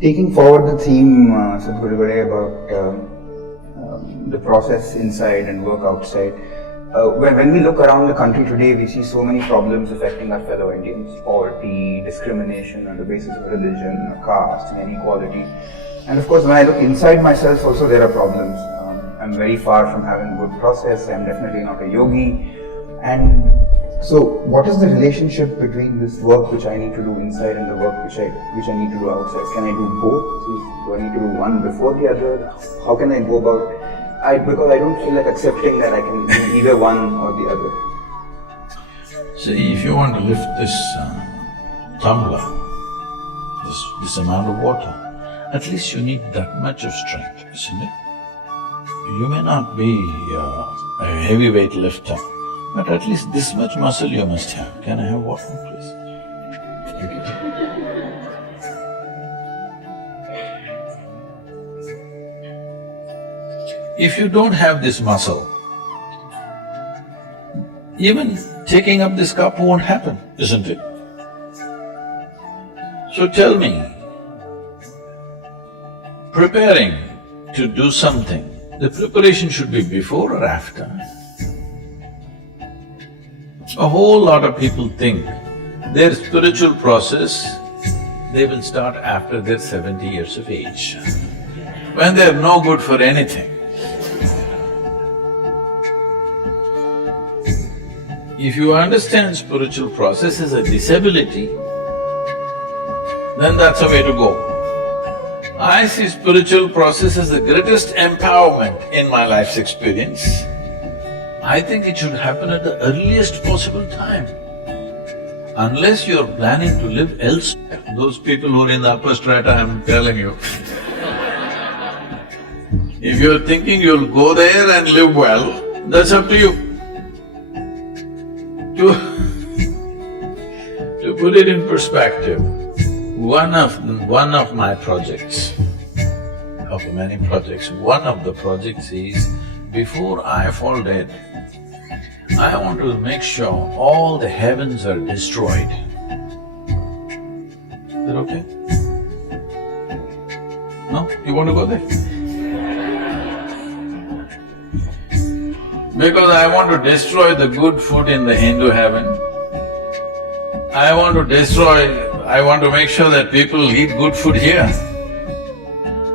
Taking forward the theme, Sadhguru, about the process inside and work outside. When we look around the country today, we see so many problems affecting our fellow Indians: poverty, discrimination on the basis of religion, caste, and inequality. And of course, when I look inside myself, also there are problems. I'm very far from having a good process. I'm definitely not a yogi. And so, what is the relationship between this work which I need to do inside and the work which I need to do outside? Can I do both? Do I need to do one before the other? How can I go about? Because I don't feel like accepting that I can do either one or the other. See, if you want to lift this tumbler, this amount of water, at least you need that much of strength, isn't it? You may not be a heavyweight lifter, but at least this much muscle you must have. Can I have water, please? Thank you. If you don't have this muscle, even taking up this cup won't happen, isn't it? So tell me, preparing to do something, the preparation should be before or after? A whole lot of people think their spiritual process, they will start after they're 70 years of age, when they're no good for anything. If you understand spiritual process as a disability, then that's the way to go. I see spiritual process as the greatest empowerment in my life's experience. I think it should happen at the earliest possible time. Unless you're planning to live elsewhere, those people who are in the upper strata, I'm telling you. If you're thinking you'll go there and live well, that's up to you. To put it in perspective, one of my projects, of the many projects, one of the projects is, before I fall dead, I want to make sure all the heavens are destroyed. Is that okay? No? You want to go there? Because I want to destroy the good food in the Hindu heaven. I want to make sure that people eat good food here.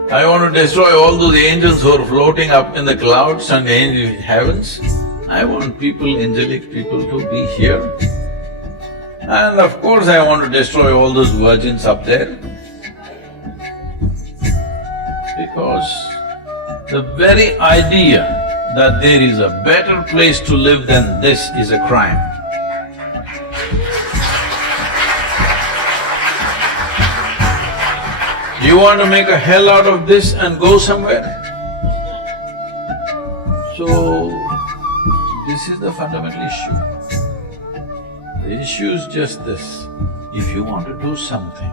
I want to destroy all those angels who are floating up in the clouds and the heavens. I want people, angelic people, to be here. And of course I want to destroy all those virgins up there. Because the very idea that there is a better place to live than this is a crime. You want to make a hell out of this and go somewhere? So, this is the fundamental issue. The issue is just this: if you want to do something,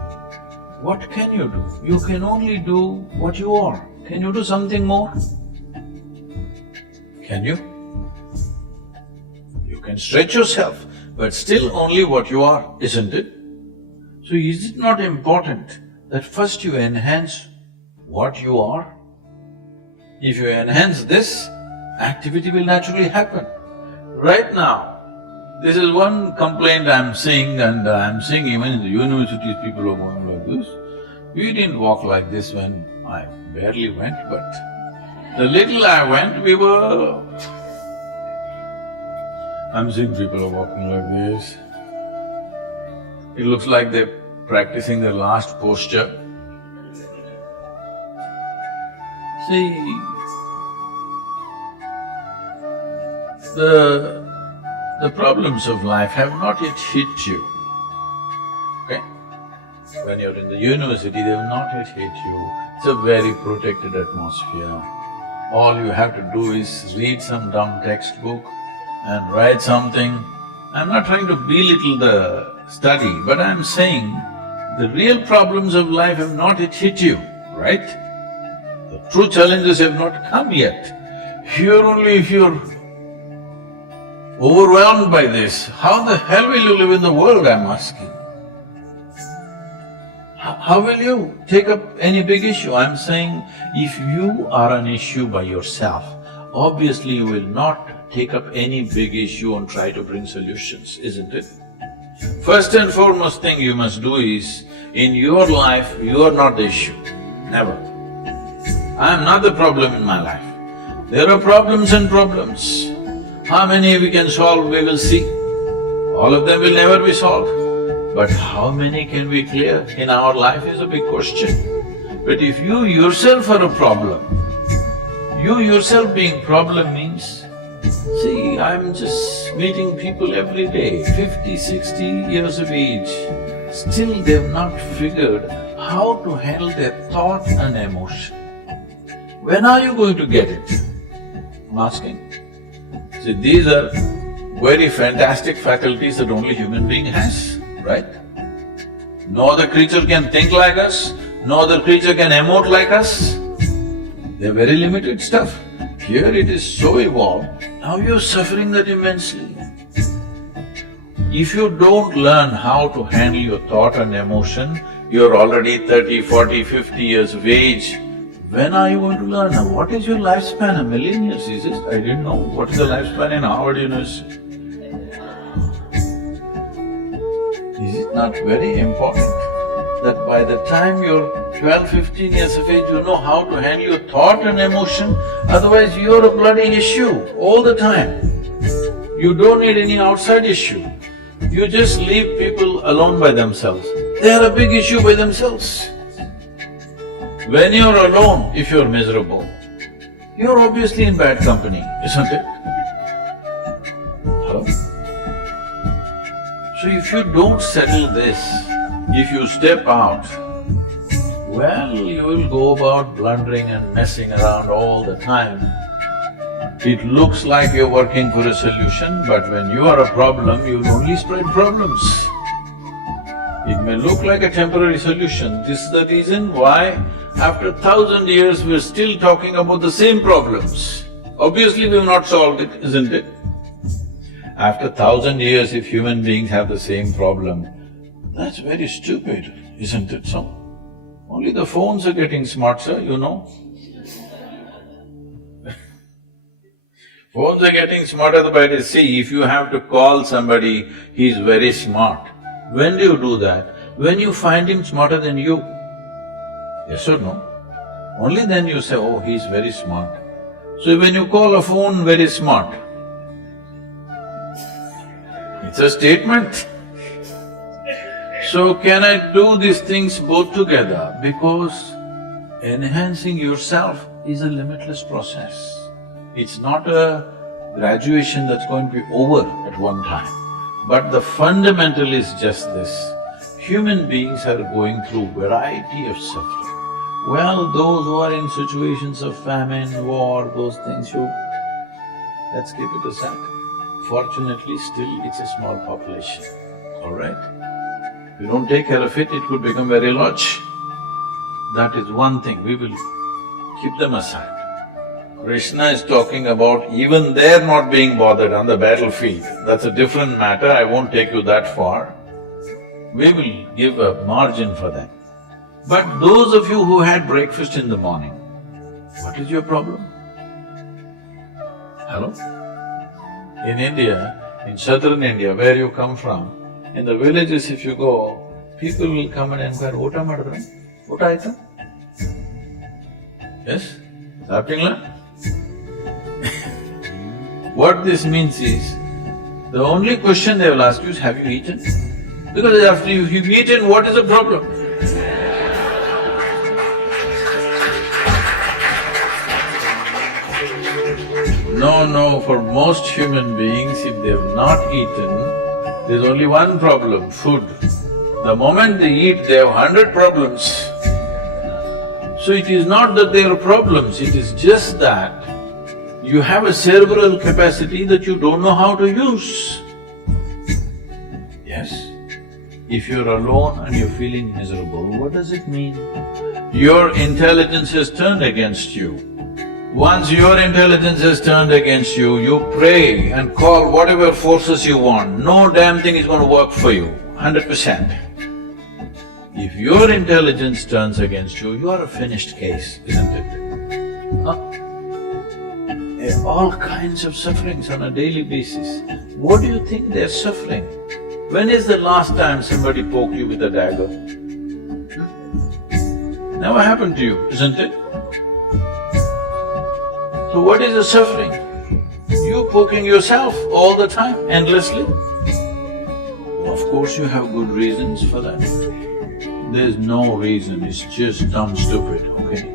what can you do? You can only do what you are. Can you do something more? Can you? You can stretch yourself, but still only what you are, isn't it? So is it not important that first you enhance what you are? If you enhance this, activity will naturally happen. Right now, this is one complaint I'm seeing, and I'm seeing even in the universities, people are going like this. We didn't walk like this when I barely went, but the little I went, we were… I'm seeing people are walking like this. It looks like they're practicing their last posture. See, the problems of life have not yet hit you, okay? When you're in the university, they have not yet hit you. It's a very protected atmosphere. All you have to do is read some dumb textbook and write something. I'm not trying to belittle the study, but I'm saying the real problems of life have not yet hit you, right? The true challenges have not come yet. Here only if you're overwhelmed by this, how the hell will you live in the world, I'm asking? How will you take up any big issue? I'm saying, if you are an issue by yourself, obviously you will not take up any big issue and try to bring solutions, isn't it? First and foremost thing you must do is, in your life, you are not the issue, never. I am not the problem in my life. There are problems and problems. How many we can solve, we will see. All of them will never be solved. But how many can we clear in our life is a big question. But if you yourself are a problem, you yourself being problem means, see, I'm just meeting people every day, 50, 60 years of age, still they've not figured how to handle their thought and emotion. When are you going to get it? I'm asking. See, these are very fantastic faculties that only human being has, right? No other creature can think like us, no other creature can emote like us. They're very limited stuff. Here it is so evolved, now you're suffering that immensely. If you don't learn how to handle your thought and emotion, you're already 30, 40, 50 years of age. When are you going to learn? Now, what is your lifespan? A million years, is it? I didn't know. What is the lifespan in Harvard University? Is it not very important that by the time you're 12, 15 years of age, you know how to handle your thought and emotion? Otherwise, you're a bloody issue all the time. You don't need any outside issue. You just leave people alone by themselves. They are a big issue by themselves. When you're alone, if you're miserable, you're obviously in bad company, isn't it? Hello? So if you don't settle this, if you step out, well, you will go about blundering and messing around all the time. It looks like you're working for a solution, but when you are a problem, you'll only spread problems. It may look like a temporary solution. This is the reason why after 1,000 years we're still talking about the same problems. Obviously we've not solved it, isn't it? After 1,000 years, if human beings have the same problem, that's very stupid, isn't it so? Only the phones are getting smart, sir, you know. Phones are getting smarter by the day. See, if you have to call somebody, he's very smart. When do you do that? When you find him smarter than you. Yes or no? Only then you say, oh, he's very smart. So when you call a phone very smart, it's a statement. So can I do these things both together? Because enhancing yourself is a limitless process. It's not a graduation that's going to be over at one time. But the fundamental is just this. Human beings are going through variety of suffering. Well, those who are in situations of famine, war, those things, let's keep it aside. Fortunately, still it's a small population, all right? If you don't take care of it, it could become very large. That is one thing, we will keep them aside. Krishna is talking about even they're not being bothered on the battlefield. That's a different matter, I won't take you that far. We will give a margin for them. But those of you who had breakfast in the morning, what is your problem? Hello? In India, in southern India, where you come from, in the villages if you go, people will come and inquire, "Ota madra? Ota aita?" Yes? Saptingla? What this means is, the only question they will ask you is, have you eaten? Because after you've eaten, what is the problem? No, for most human beings, if they've not eaten, there's only one problem, food. The moment they eat, they have 100 problems. So it is not that there are problems, it is just that you have a cerebral capacity that you don't know how to use. Yes? If you're alone and you're feeling miserable, what does it mean? Your intelligence has turned against you. Once your intelligence has turned against you, you pray and call whatever forces you want, no damn thing is going to work for you, 100%. If your intelligence turns against you, you are a finished case, isn't it? Huh? All kinds of sufferings on a daily basis. What do you think they're suffering? When is the last time somebody poked you with a dagger? Never happened to you, isn't it? So what is the suffering? You poking yourself all the time, endlessly? Of course you have good reasons for that. There's no reason, it's just dumb stupid, okay?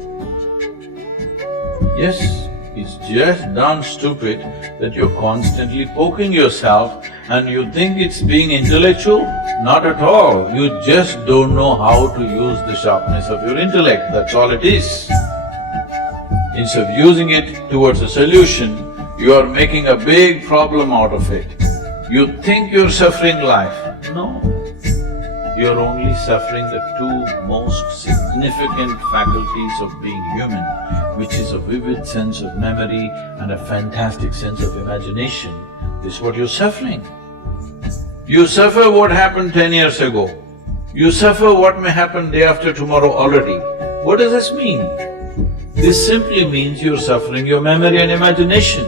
Yes, it's just darn stupid that you're constantly poking yourself and you think it's being intellectual? Not at all. You just don't know how to use the sharpness of your intellect, that's all it is. Instead of using it towards a solution, you are making a big problem out of it. You think you're suffering life. No. You're only suffering the two most significant faculties of being human, which is a vivid sense of memory and a fantastic sense of imagination. This is what you're suffering. You suffer what happened 10 years ago. You suffer what may happen day after tomorrow already. What does this mean? This simply means you're suffering your memory and imagination.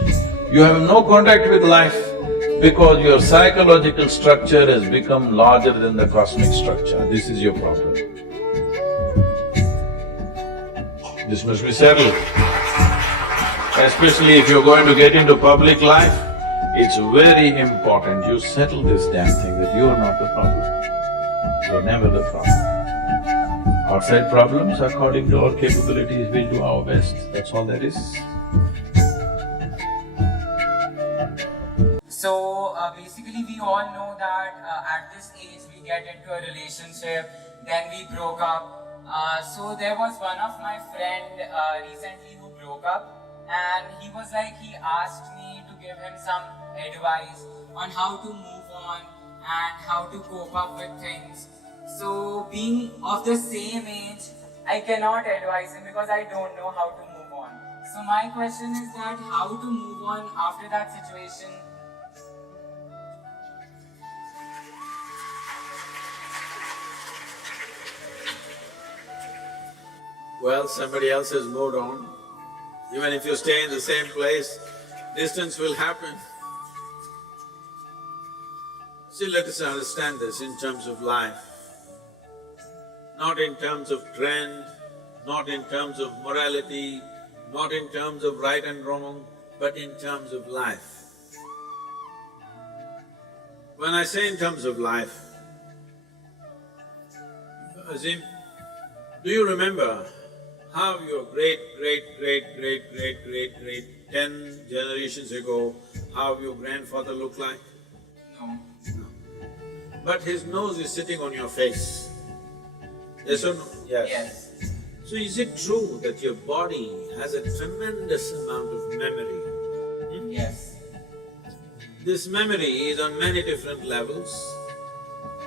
You have no contact with life because your psychological structure has become larger than the cosmic structure. This is your problem. This must be settled. Especially if you're going to get into public life, it's very important you settle this damn thing that you're not the problem. You're never the problem. Outside problems, according to our capabilities, we'll do our best, that's all there is. So basically we all know that at this age we get into a relationship, then we broke up. So there was one of my friend recently who broke up, and he was like, he asked me to give him some advice on how to move on and how to cope up with things. So being of the same age, I cannot advise him because I don't know how to move on. So my question is that how to move on after that situation? Well, somebody else has moved on. Even if you stay in the same place, distance will happen. See, let us understand this in terms of life. Not in terms of trend, not in terms of morality, not in terms of right and wrong, but in terms of life. When I say in terms of life, Azim, do you remember how your great 10 generations ago, how your grandfather looked like? No. But his nose is sitting on your face. Yes or no? Yes. So is it true that your body has a tremendous amount of memory? Yes. This memory is on many different levels.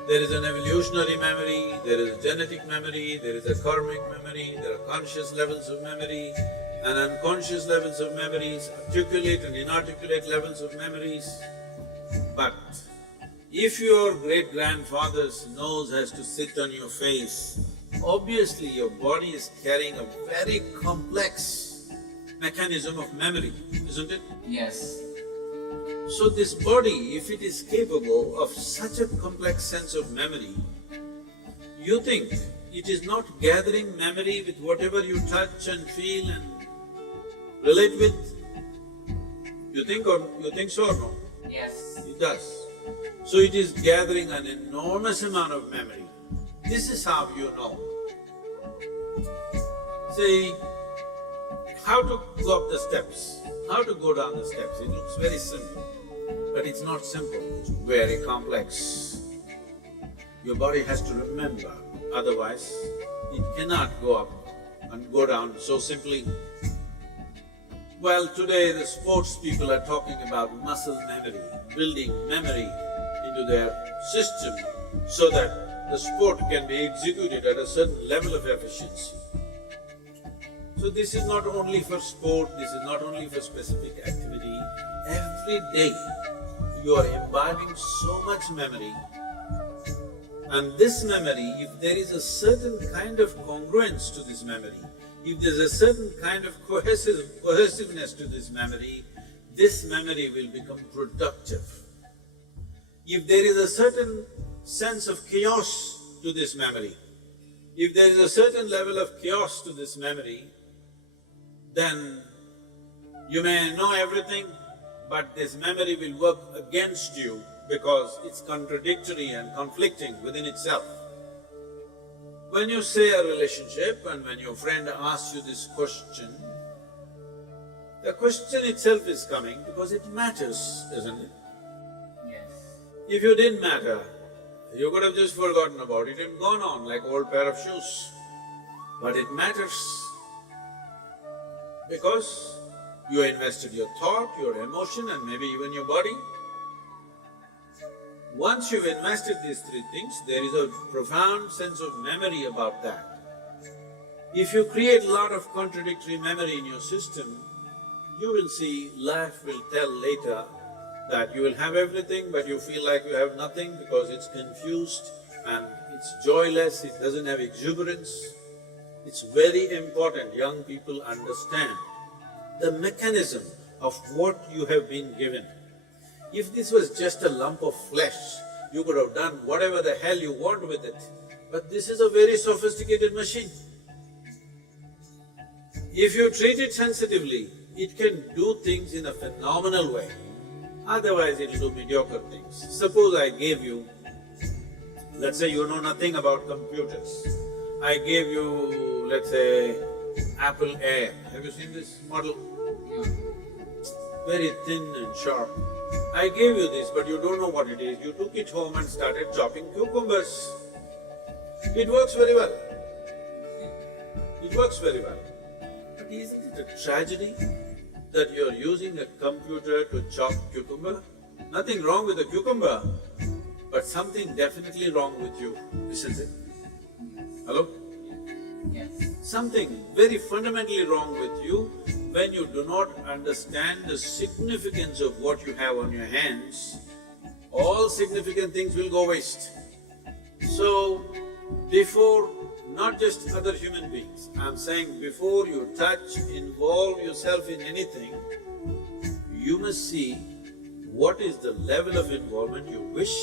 There is an evolutionary memory, there is a genetic memory, there is a karmic memory, there are conscious levels of memory and unconscious levels of memories, articulate and inarticulate levels of memories. But if your great-grandfather's nose has to sit on your face, obviously your body is carrying a very complex mechanism of memory, isn't it? Yes. So this body, if it is capable of such a complex sense of memory, you think it is not gathering memory with whatever you touch and feel and relate with? You think so or no? Yes. It does. So it is gathering an enormous amount of memory. This is how you know. See, how to go up the steps, how to go down the steps. It looks very simple, but it's not simple, it's very complex. Your body has to remember, otherwise it cannot go up and go down so simply. Well, today the sports people are talking about muscle memory, building memory into their system so that the sport can be executed at a certain level of efficiency. So this is not only for sport, this is not only for specific activity. Every day you are imbibing so much memory And this memory, if there is a certain kind of congruence to this memory, if there's a certain kind of cohesiveness to this memory will become productive. If there is a certain sense of chaos to this memory, if there is a certain level of chaos to this memory, then you may know everything, but this memory will work against you because it's contradictory and conflicting within itself. When you say a relationship and when your friend asks you this question, the question itself is coming because it matters, isn't it? Yes. If you didn't matter, you could have just forgotten about it and gone on like old pair of shoes. But it matters because you invested your thought, your emotion and maybe even your body. Once you've invested these three things, there is a profound sense of memory about that. If you create a lot of contradictory memory in your system, you will see life will tell later that you will have everything but you feel like you have nothing because it's confused and it's joyless, it doesn't have exuberance. It's very important young people understand the mechanism of what you have been given. If this was just a lump of flesh, you could have done whatever the hell you want with it. But this is a very sophisticated machine. If you treat it sensitively, it can do things in a phenomenal way. Otherwise, it'll do mediocre things. Suppose I gave you, let's say you know nothing about computers. I gave you, let's say, Apple Air. Have you seen this model? Very thin and sharp. I gave you this, but you don't know what it is. You took it home and started chopping cucumbers. It works very well. It works very well. But isn't it a tragedy that you're using a computer to chop cucumber? Nothing wrong with the cucumber, but something definitely wrong with you, isn't it? Hello? Yes. Something very fundamentally wrong with you when you do not understand the significance of what you have on your hands. All significant things will go waste. So, before not just other human beings, I'm saying before you touch, involve yourself in anything, you must see what is the level of involvement you wish.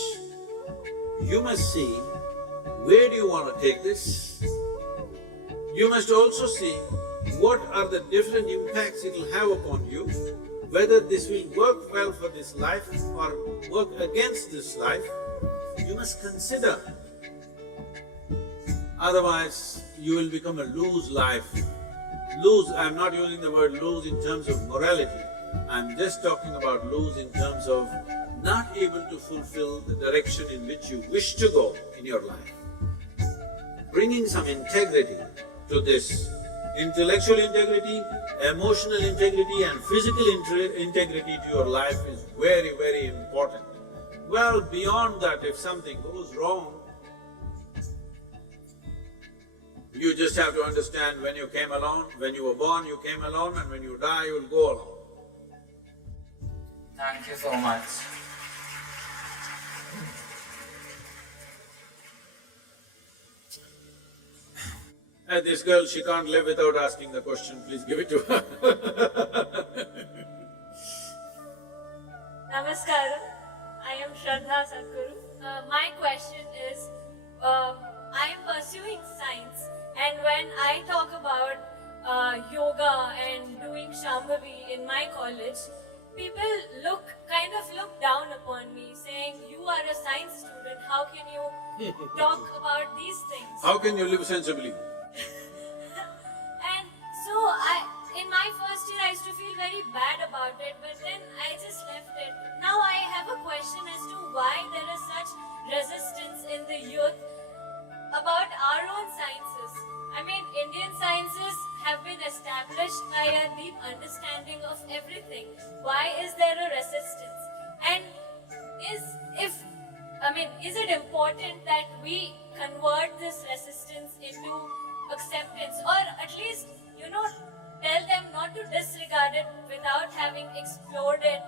You must see where do you want to take this. You must also see what are the different impacts it will have upon you, whether this will work well for this life or work against this life. You must consider. Otherwise, you will become a loose life. Lose, I'm not using the word lose in terms of morality. I'm just talking about lose in terms of not able to fulfill the direction in which you wish to go in your life. Bringing some integrity to this, intellectual integrity, emotional integrity and physical integrity to your life is very, very important. Well, beyond that, if something goes wrong, you just have to understand when you came alone, when you were born you came alone and when you die you will go alone. Thank you so much. And this girl, she can't live without asking the question, please give it to her. Namaskaram, I am Shraddha Sadhguru. My question is, I am pursuing science, and when I talk about yoga and doing Shambhavi in my college, people kind of look down upon me, saying, you are a science student, how can you talk about these things? How can you live sensibly? And so in my first year I used to feel very bad about it, but then I just left it. Now I have a question as to why there is such resistance in the youth about our own sciences. I mean, Indian sciences have been established by a deep understanding of everything. Why is there a resistance? And is it important that we convert this resistance into acceptance, or at least, tell them not to disregard it without having explored it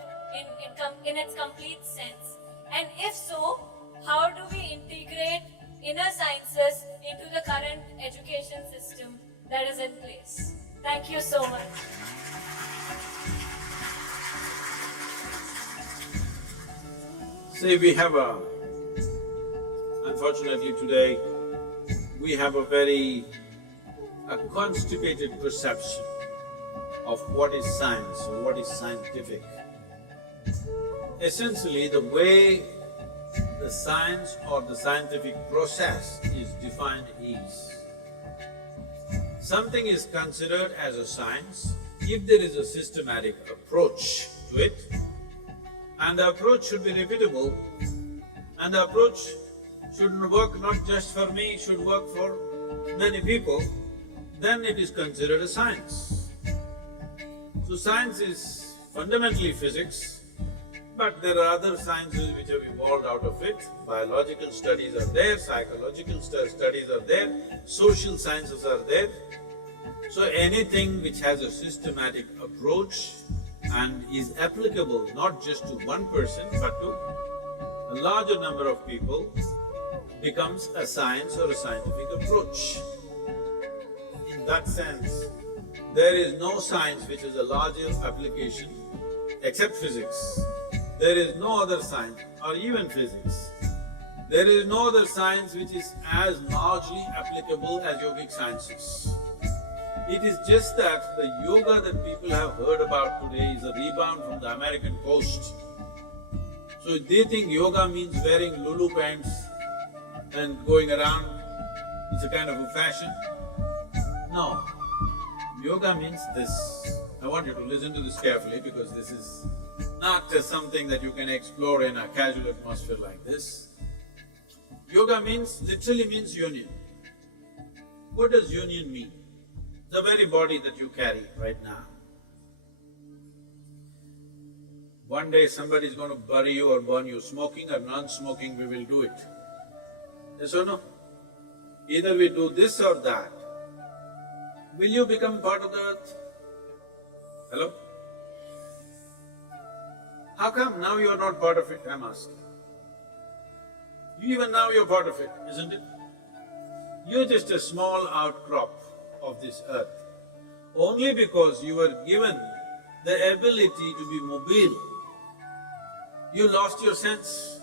in its complete sense? And if so, how do we integrate inner sciences into the current education system that is in place. Thank you so much. See, unfortunately today, we have a constipated perception of what is science or what is scientific. Essentially, the way the science or the scientific process is defined is, something is considered as a science if there is a systematic approach to it, and the approach should be repeatable, and the approach should work not just for me, should work for many people, then it is considered a science. So science is fundamentally physics, but there are other sciences which have evolved out of it. Biological studies are there, psychological studies are there, social sciences are there. So anything which has a systematic approach and is applicable not just to one person but to a larger number of people becomes a science or a scientific approach. In that sense, there is no science which is a larger application except physics. There is no other science, or even physics. There is no other science which is as largely applicable as yogic sciences. It is just that the yoga that people have heard about today is a rebound from the American coast. So they think yoga means wearing Lulu pants and going around, it's a kind of a fashion. No, yoga means this. I want you to listen to this carefully because this is not just something that you can explore in a casual atmosphere like this. Yoga literally means union. What does union mean? The very body that you carry right now. One day somebody is going to bury you or burn you, smoking or non-smoking, we will do it. Yes or no? Either we do this or that. Will you become part of the earth? Hello? How come now you are not part of it, I'm asking? Even now you're part of it, isn't it? You're just a small outcrop of this earth. Only because you were given the ability to be mobile, you lost your sense.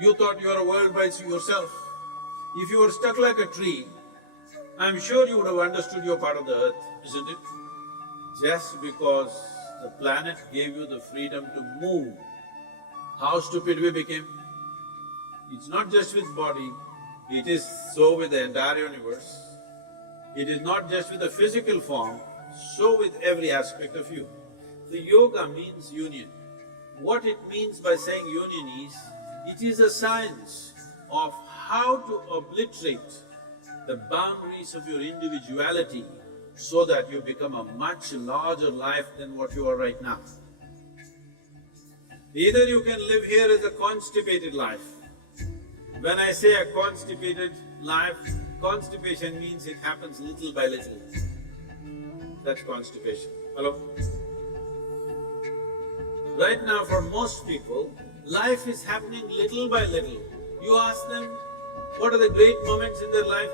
You thought you were a world by yourself. If you were stuck like a tree, I'm sure you would have understood you're part of the earth, isn't it? Just because the planet gave you the freedom to move, how stupid we became. It's not just with body, it is so with the entire universe. It is not just with the physical form, so with every aspect of you. The yoga means union. What it means by saying union is, it is a science of how to obliterate the boundaries of your individuality so that you become a much larger life than what you are right now. Either you can live here as a constipated life. When I say a constipated life, constipation means it happens little by little. That's constipation. Hello? Right now for most people, life is happening little by little. You ask them, what are the great moments in their life?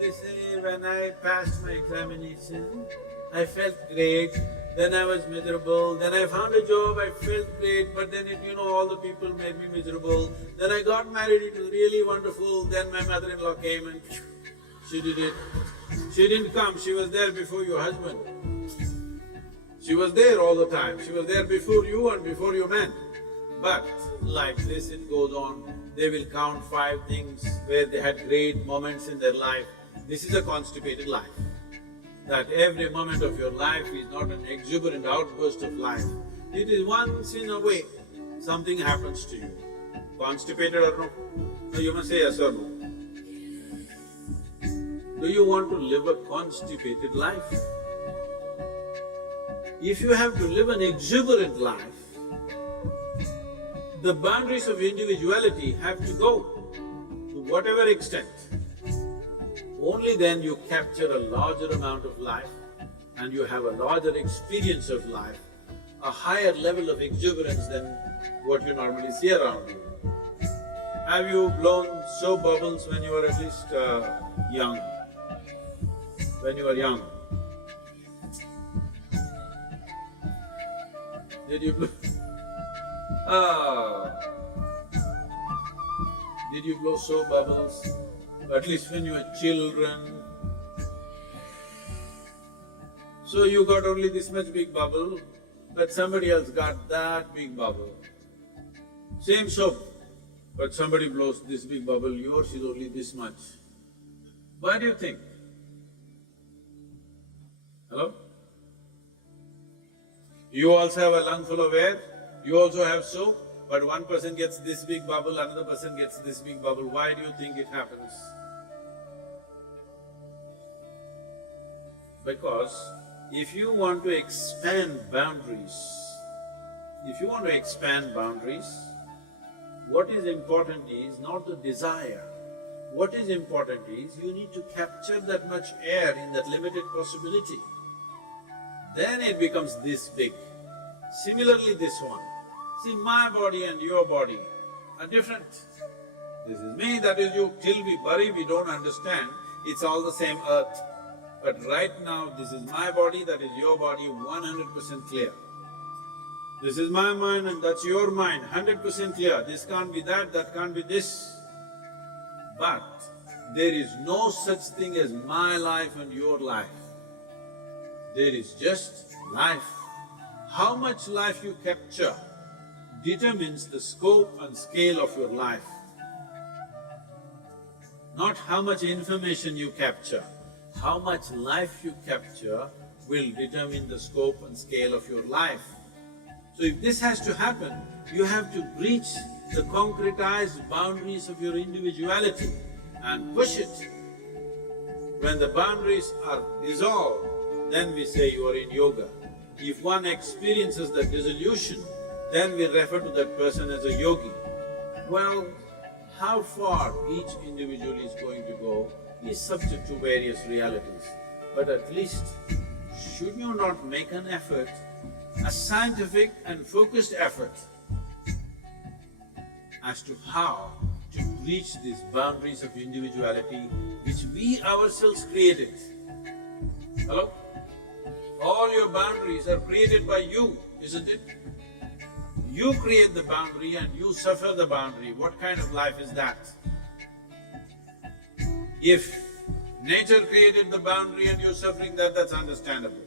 They say, when I passed my examination, I felt great, then I was miserable, then I found a job, I felt great, but then all the people made me miserable. Then I got married, it was really wonderful, then my mother-in-law came and she did it. She didn't come, she was there before your husband. She was there all the time, she was there before you and before you met. But like this it goes on, they will count 5 things where they had great moments in their life. This is a constipated life. That every moment of your life is not an exuberant outburst of life. It is once in a way something happens to you. Constipated or no? No, you must say yes or no. Do you want to live a constipated life? If you have to live an exuberant life, the boundaries of individuality have to go to whatever extent. Only then you capture a larger amount of life and you have a larger experience of life, a higher level of exuberance than what you normally see around you. Have you blown soap bubbles when you were at least young? When you were young? Did you blow… Did you blow soap bubbles? At least when you were children? So you got only this much big bubble, but somebody else got that big bubble. Same soap, but somebody blows this big bubble, yours is only this much. Why do you think? Hello? You also have a lung full of air, you also have soap, but one person gets this big bubble, another person gets this big bubble. Why do you think it happens? Because if you want to expand boundaries, what is important is not the desire. What is important is you need to capture that much air in that limited possibility. Then it becomes this big. Similarly this one. See, my body and your body are different. This is me, that is you. Till we bury, we don't understand, it's all the same earth. But right now, this is my body, that is your body, 100% clear. This is my mind and that's your mind, 100% clear. This can't be that, that can't be this. But there is no such thing as my life and your life. There is just life. How much life you capture determines the scope and scale of your life. Not how much information you capture. How much life you capture will determine the scope and scale of your life. So if this has to happen, you have to breach the concretized boundaries of your individuality and push it. When the boundaries are dissolved, then we say you are in yoga. If one experiences the dissolution, then we refer to that person as a yogi. Well, how far each individual is going to go is subject to various realities. But at least, should you not make an effort, a scientific and focused effort, as to how to reach these boundaries of individuality which we ourselves created? Hello? All your boundaries are created by you, isn't it? You create the boundary and you suffer the boundary. What kind of life is that? If nature created the boundary and you're suffering that, that's understandable.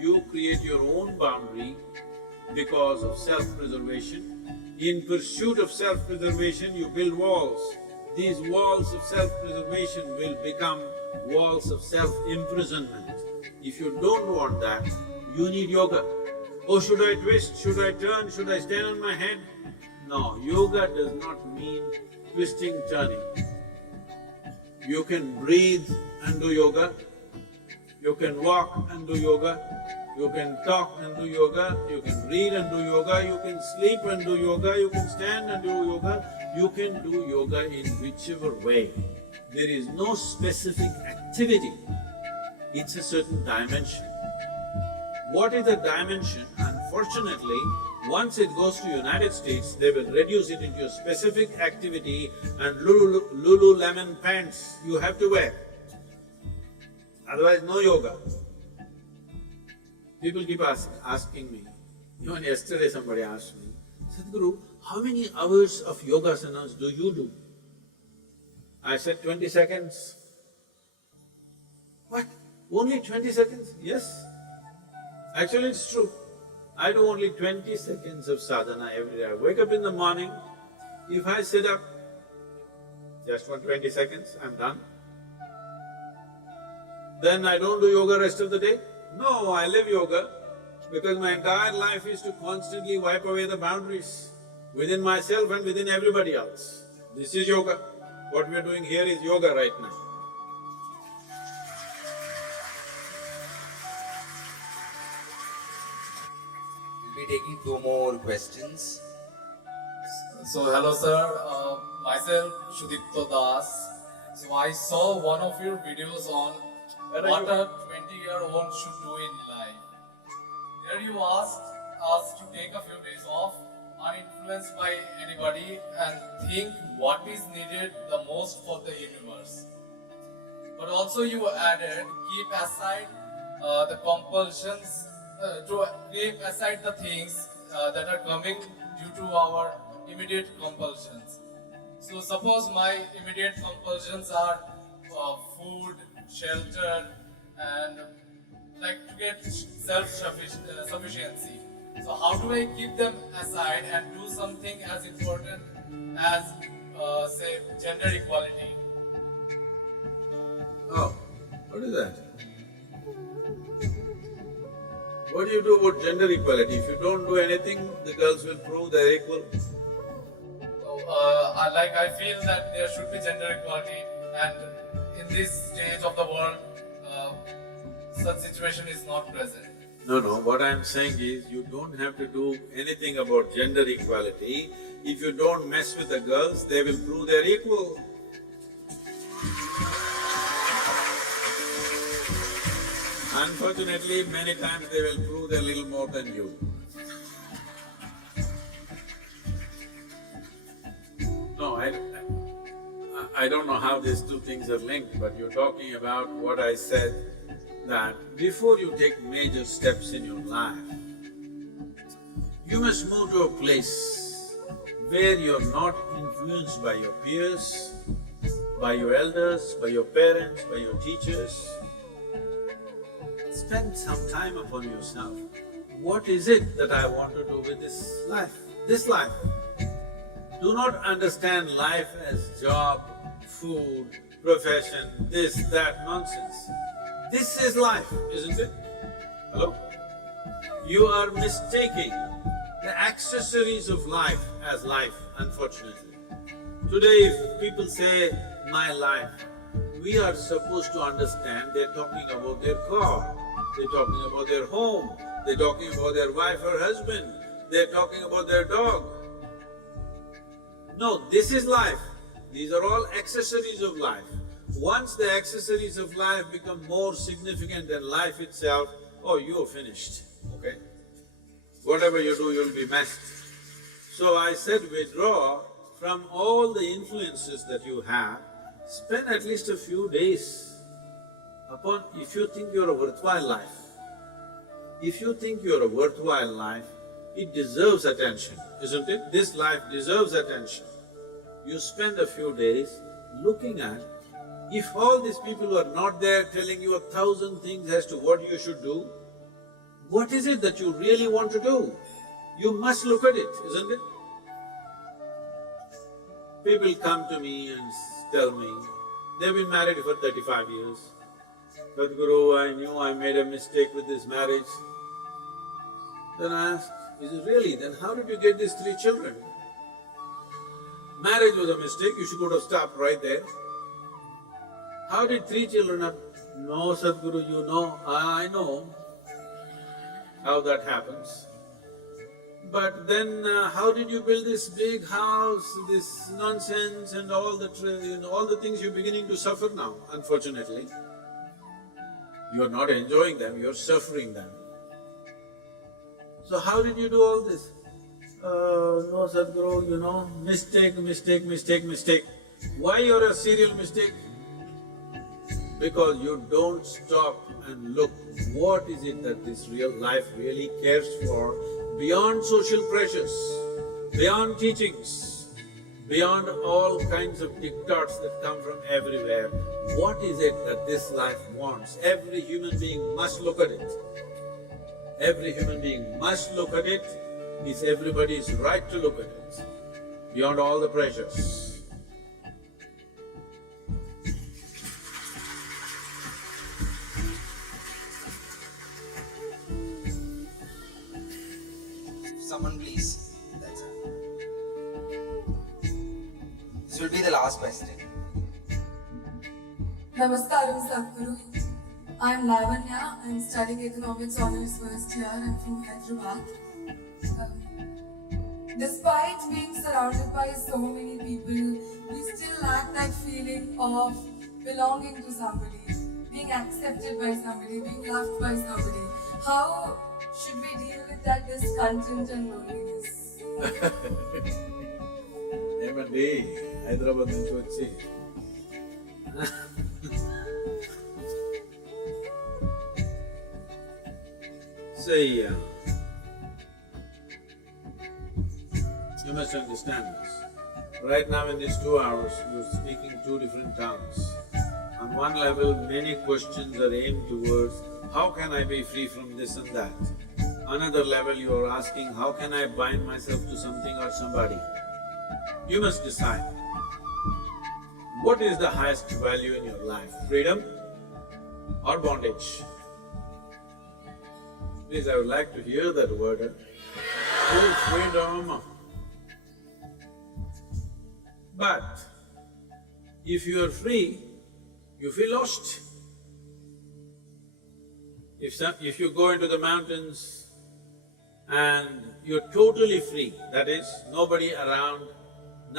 You create your own boundary because of self-preservation. In pursuit of self-preservation, you build walls. These walls of self-preservation will become walls of self-imprisonment. If you don't want that, you need yoga. Oh, should I twist? Should I turn? Should I stand on my head? No, yoga does not mean twisting, turning. You can breathe and do yoga, you can walk and do yoga, you can talk and do yoga, you can read and do yoga, you can sleep and do yoga, you can stand and do yoga, you can do yoga in whichever way. There is no specific activity, it's a certain dimension. What is the dimension? Unfortunately, once it goes to United States, they will reduce it into a specific activity and Lululemon pants you have to wear. Otherwise, no yoga. People keep asking me, even yesterday somebody asked me, Sadhguru, how many hours of yogasanas do you do? I said 20 seconds. What? Only 20 seconds? Yes. Actually, it's true. I do only 20 seconds of sadhana every day. I wake up in the morning, if I sit up just for 20 seconds, I'm done. Then I don't do yoga rest of the day? No, I live yoga because my entire life is to constantly wipe away the boundaries within myself and within everybody else. This is yoga. What we are doing here is yoga right now. We'll be taking 2 more questions. So hello sir, myself Shudipto Das. So I saw one of your videos on what a 20-year-old should do in life. There you asked us to take a few days off uninfluenced by anybody and think what is needed the most for the universe. But also you added, keep aside the compulsions, to keep aside the things that are coming due to our immediate compulsions. So suppose my immediate compulsions are food, shelter, and like to get self-sufficiency. So how do I keep them aside and do something as important as say gender equality? Oh, what is that? What do you do about gender equality? If you don't do anything, the girls will prove they're equal. I feel that there should be gender equality, and in this stage of the world, such situation is not present. No, what I'm saying is you don't have to do anything about gender equality. If you don't mess with the girls, they will prove they're equal. Unfortunately, many times they will prove they're little more than you. No, I don't know how these two things are linked, but you're talking about what I said, that before you take major steps in your life, you must move to a place where you're not influenced by your peers, by your elders, by your parents, by your teachers. Spend some time upon yourself. What is it that I want to do with this life? This life. Do not understand life as job, food, profession, this, that nonsense. This is life, isn't it? Hello? You are mistaking the accessories of life as life, unfortunately. Today if people say, my life, we are supposed to understand they're talking about their car, they're talking about their home, they're talking about their wife or husband, they're talking about their dog. No, this is life. These are all accessories of life. Once the accessories of life become more significant than life itself, oh, you're finished, okay? Whatever you do, you'll be messed. So I said withdraw from all the influences that you have, spend at least a few days upon… if you think you're a worthwhile life. If you think you're a worthwhile life, it deserves attention, isn't it? This life deserves attention. You spend a few days looking at, if all these people are not there telling you 1,000 things as to what you should do, what is it that you really want to do? You must look at it, isn't it? People come to me and tell me, they've been married for 35 years. Sadhguru, I knew I made a mistake with this marriage. Then I asked, is it really? Then how did you get these 3 children? Marriage was a mistake, you should have stopped right there. How did 3 children have… No, Sadhguru, you know, I know how that happens. But then how did you build this big house, this nonsense and all the things you're beginning to suffer now, unfortunately. You're not enjoying them, you're suffering them. So how did you do all this? No, Sadhguru, you know, mistake, mistake, mistake, mistake. Why you're a serial mistake? Because you don't stop and look, what is it that this real life really cares for beyond social pressures, beyond teachings, beyond all kinds of diktats that come from everywhere. What is it that this life wants? Every human being must look at it. Every human being must look at it. It's everybody's right to look at it, beyond all the pressures. Someone please. That's it. This will be the last question. Namaskaram, Sadhguru. I'm Lavanya. I'm studying economics honors first year. I'm from Hyderabad. Despite being surrounded by so many people, we still lack that feeling of belonging to somebody, being accepted by somebody, being loved by somebody. How should we deal with that discontent and loneliness? ఏమండి హైదరాబాద్ నుంచి వచ్చి say, you must understand this. Right now in these 2 hours, you're speaking 2 different tongues. On one level, many questions are aimed towards, how can I be free from this and that? Another level, you're asking, how can I bind myself to something or somebody? You must decide. What is the highest value in your life? Freedom or bondage? Please, I would like to hear that word. Oh, freedom. But if you are free, you feel lost. If you go into the mountains and you're totally free, that is, nobody around,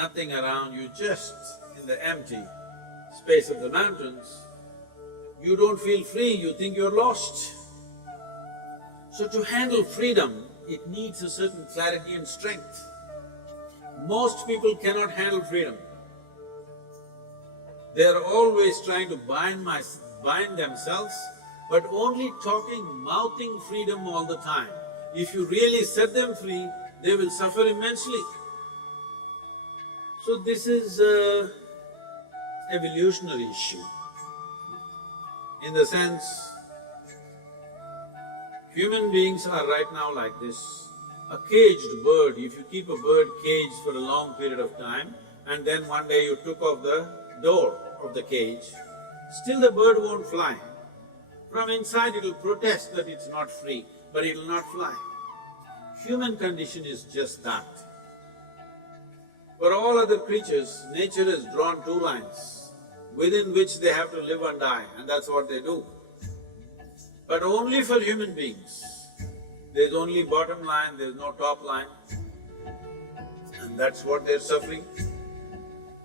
nothing around, you just in the empty space of the mountains, you don't feel free, you think you're lost. So to handle freedom, it needs a certain clarity and strength. Most people cannot handle freedom. They are always trying to bind themselves, but only talking, mouthing freedom all the time. If you really set them free, they will suffer immensely. So this is an evolutionary issue. In the sense, human beings are right now like this. A caged bird, if you keep a bird caged for a long period of time and then one day you took off the door of the cage, still the bird won't fly. From inside it will protest that it's not free, but it will not fly. Human condition is just that. For all other creatures, nature has drawn 2 lines within which they have to live and die, and that's what they do. But only for human beings, there's only bottom line, there's no top line, and that's what they're suffering.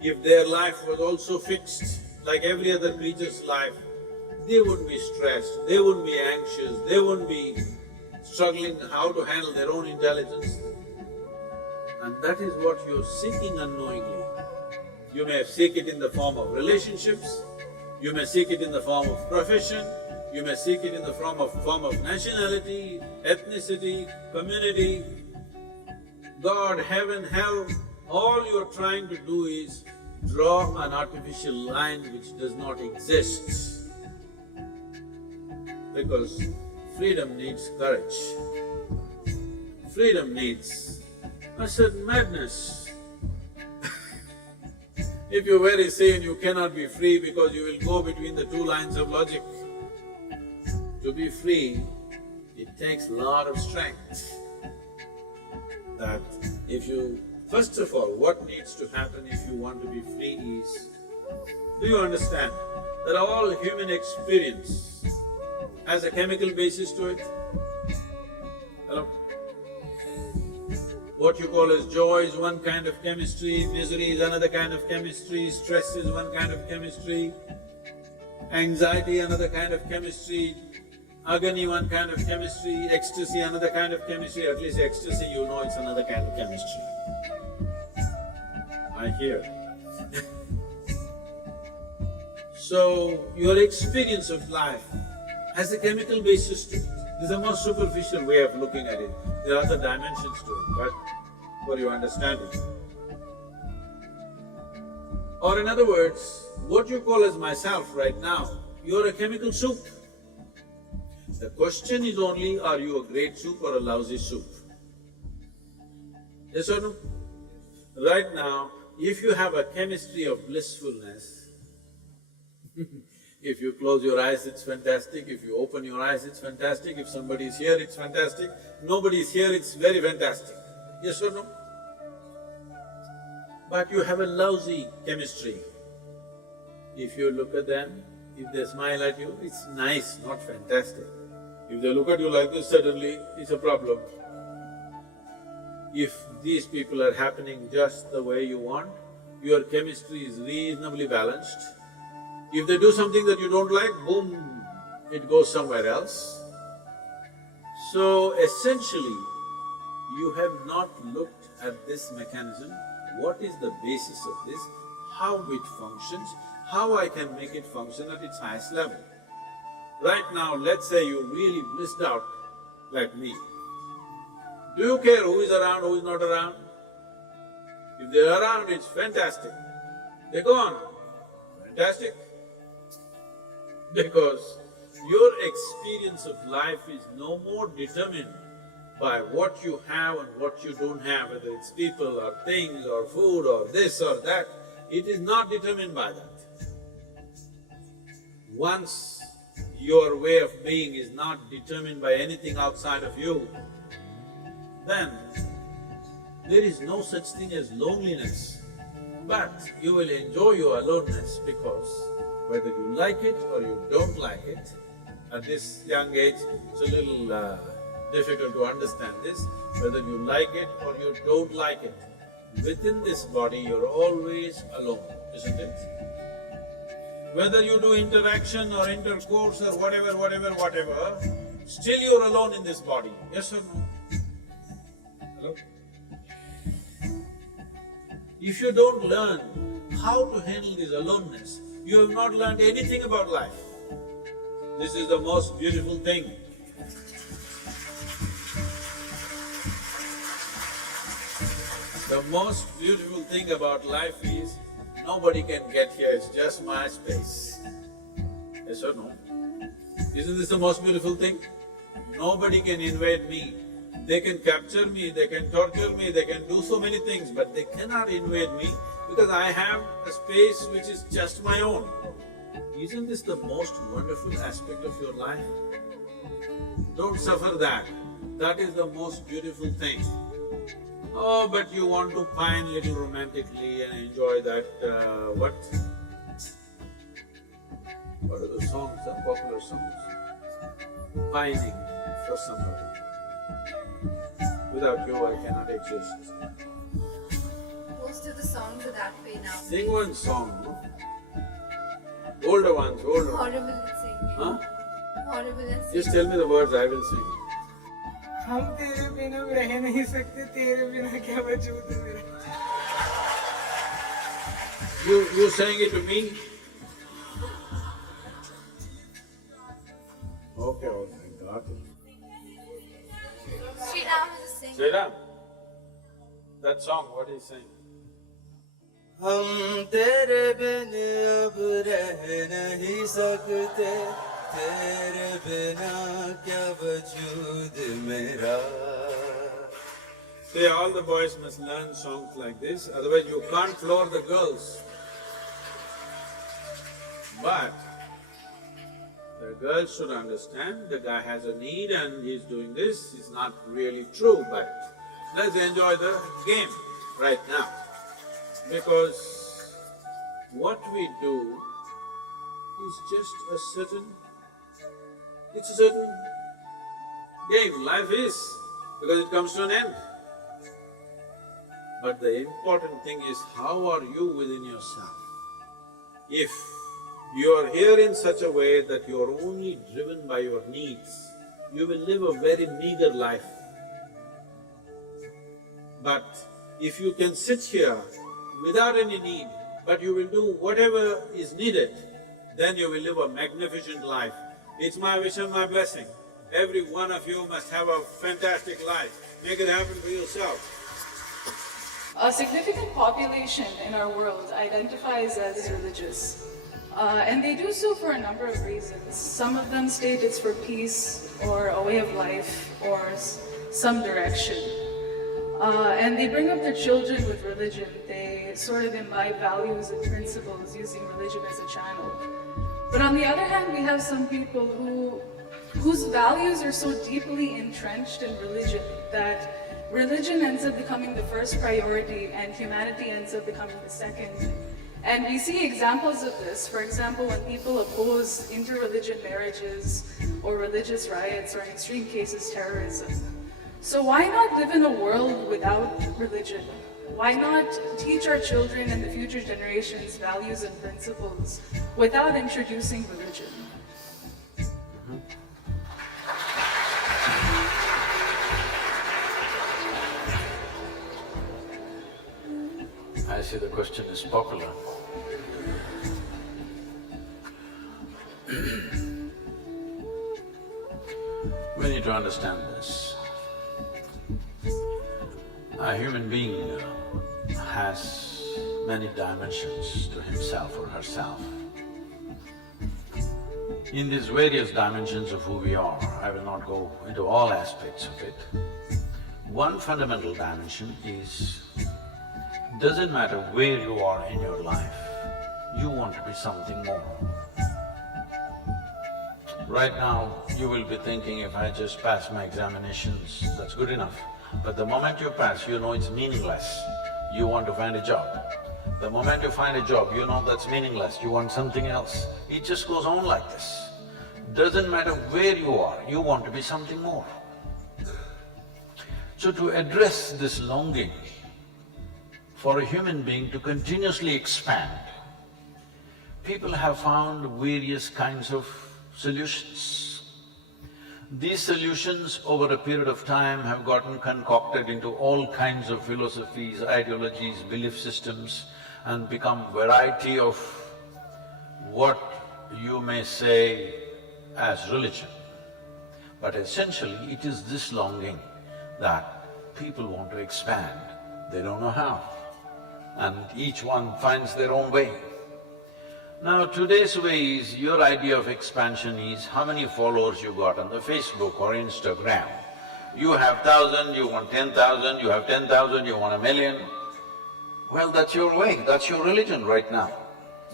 If their life was also fixed, like every other creature's life, they wouldn't be stressed, they wouldn't be anxious, they wouldn't be struggling how to handle their own intelligence. And that is what you're seeking unknowingly. You may seek it in the form of relationships, you may seek it in the form of profession, you may seek it in the form of nationality, ethnicity, community, God, heaven, hell. All you're trying to do is draw an artificial line which does not exist. Because freedom needs courage. Freedom needs a certain madness. If you're very sane, you cannot be free because you will go between the 2 lines of logic. To be free, it takes a lot of strength. That if you… First of all, what needs to happen if you want to be free is, do you understand that all human experience has a chemical basis to it? Hello? What you call as joy is one kind of chemistry, misery is another kind of chemistry, stress is one kind of chemistry, anxiety another kind of chemistry, agony one kind of chemistry, ecstasy another kind of chemistry. At least ecstasy, you know it's another kind of chemistry. I hear. So, your experience of life has a chemical basis to it. This is a more superficial way of looking at it. There are other dimensions to it, but for your understanding. Or in other words, what you call as myself right now, you're a chemical soup. The question is only, are you a great soup or a lousy soup? Yes or no? Right now, if you have a chemistry of blissfulness, if you close your eyes, it's fantastic, if you open your eyes, it's fantastic, if somebody is here, it's fantastic, nobody is here, it's very fantastic. Yes or no? But you have a lousy chemistry. If you look at them, if they smile at you, it's nice, not fantastic. If they look at you like this, suddenly it's a problem. If these people are happening just the way you want, your chemistry is reasonably balanced. If they do something that you don't like, boom, it goes somewhere else. So essentially, You have not looked at this mechanism, what is the basis of this, how it functions, how I can make it function at its highest level. Right now, let's say you really blissed out like me. Do you care who is around, who is not around? If they're around, it's fantastic. They go on, fantastic. Because your experience of life is no more determined by what you have and what you don't have, whether it's people or things or food or this or that. It is not determined by that. Once your way of being is not determined by anything outside of you, then there is no such thing as loneliness. But you will enjoy your aloneness because whether you like it or you don't like it, at this young age, it's a little difficult to understand this, whether you like it or you don't like it. Within this body, you're always alone, isn't it? Whether you do interaction or intercourse or whatever, still you're alone in this body, yes or no? Hello? If you don't learn how to handle this aloneness, you have not learned anything about life. This is the most beautiful thing. The most beautiful thing about life is nobody can get here, it's just my space. Yes or no? Isn't this the most beautiful thing? Nobody can invade me. They can capture me, they can torture me, they can do so many things, but they cannot invade me because I have a space which is just my own. Isn't this the most wonderful aspect of your life? Don't suffer that. That is the most beautiful thing. Oh, but you want to pine little romantically and enjoy that, what? What are the songs, the popular songs? Pining for somebody. Without you, I cannot exist. Most of the songs are that way now. Sing one song, no? Older ones, older ones. Horrible at singing. Huh? Horrible at singing. Just tell me the words, I will sing. हम तेरे बिना रह नहीं सकते, तेरे बिना क्या वजूद है मेरा। You sang it to me? Okay, got it. Sri Ram is a singer. Say Ram. That song, what is he saying? हम तेरे बिन अब रह नहीं सकते, तेरे बिना क्या वजूद मेरा। See, all the boys must learn songs like this, otherwise you can't floor the girls. But the girls should understand the guy has a need and he's doing this, it's not really true, but let's enjoy the game right now. Because what we do is just a certain game, life is, because it comes to an end. But the important thing is, how are you within yourself? If you are here in such a way that you are only driven by your needs, you will live a very meager life. But if you can sit here without any need, but you will do whatever is needed, then you will live a magnificent life. It's my wish and my blessing. Every one of you must have a fantastic life. Make it happen for yourself. A significant population in our world identifies as religious. And they do so for a number of reasons. Some of them state it's for peace or a way of life or some direction. And they bring up their children with religion. They sort of imbibe values and principles using religion as a channel. But on the other hand, we have some people whose values are so deeply entrenched in religion that religion ends up becoming the first priority and humanity ends up becoming the second. And we see examples of this. For example, when people oppose inter-religion marriages or religious riots or in extreme cases terrorism. So why not live in a world without religion? Why not teach our children and the future generations values and principles without introducing religion? see the question is popular. We need to understand this. A human being has many dimensions to himself or herself. In these various dimensions of who we are, I will not go into all aspects of it. One fundamental dimension is, doesn't matter where you are in your life, you want to be something more. Right now, you will be thinking, if I just pass my examinations, that's good enough. But the moment you pass, you know it's meaningless. You want to find a job. The moment you find a job, you know that's meaningless, you want something else. It just goes on like this. Doesn't matter where you are, you want to be something more. So to address this longing for a human being to continuously expand, people have found various kinds of solutions. These solutions over a period of time have gotten concocted into all kinds of philosophies, ideologies, belief systems, and become variety of what you may say as religion. But essentially, it is this longing that people want to expand, they don't know how, and each one finds their own way. Now, today's way is, your idea of expansion is how many followers you got on the Facebook or Instagram. You have 1,000, you want 10,000, you have 10,000, you want 1,000,000. Well, that's your way, that's your religion right now.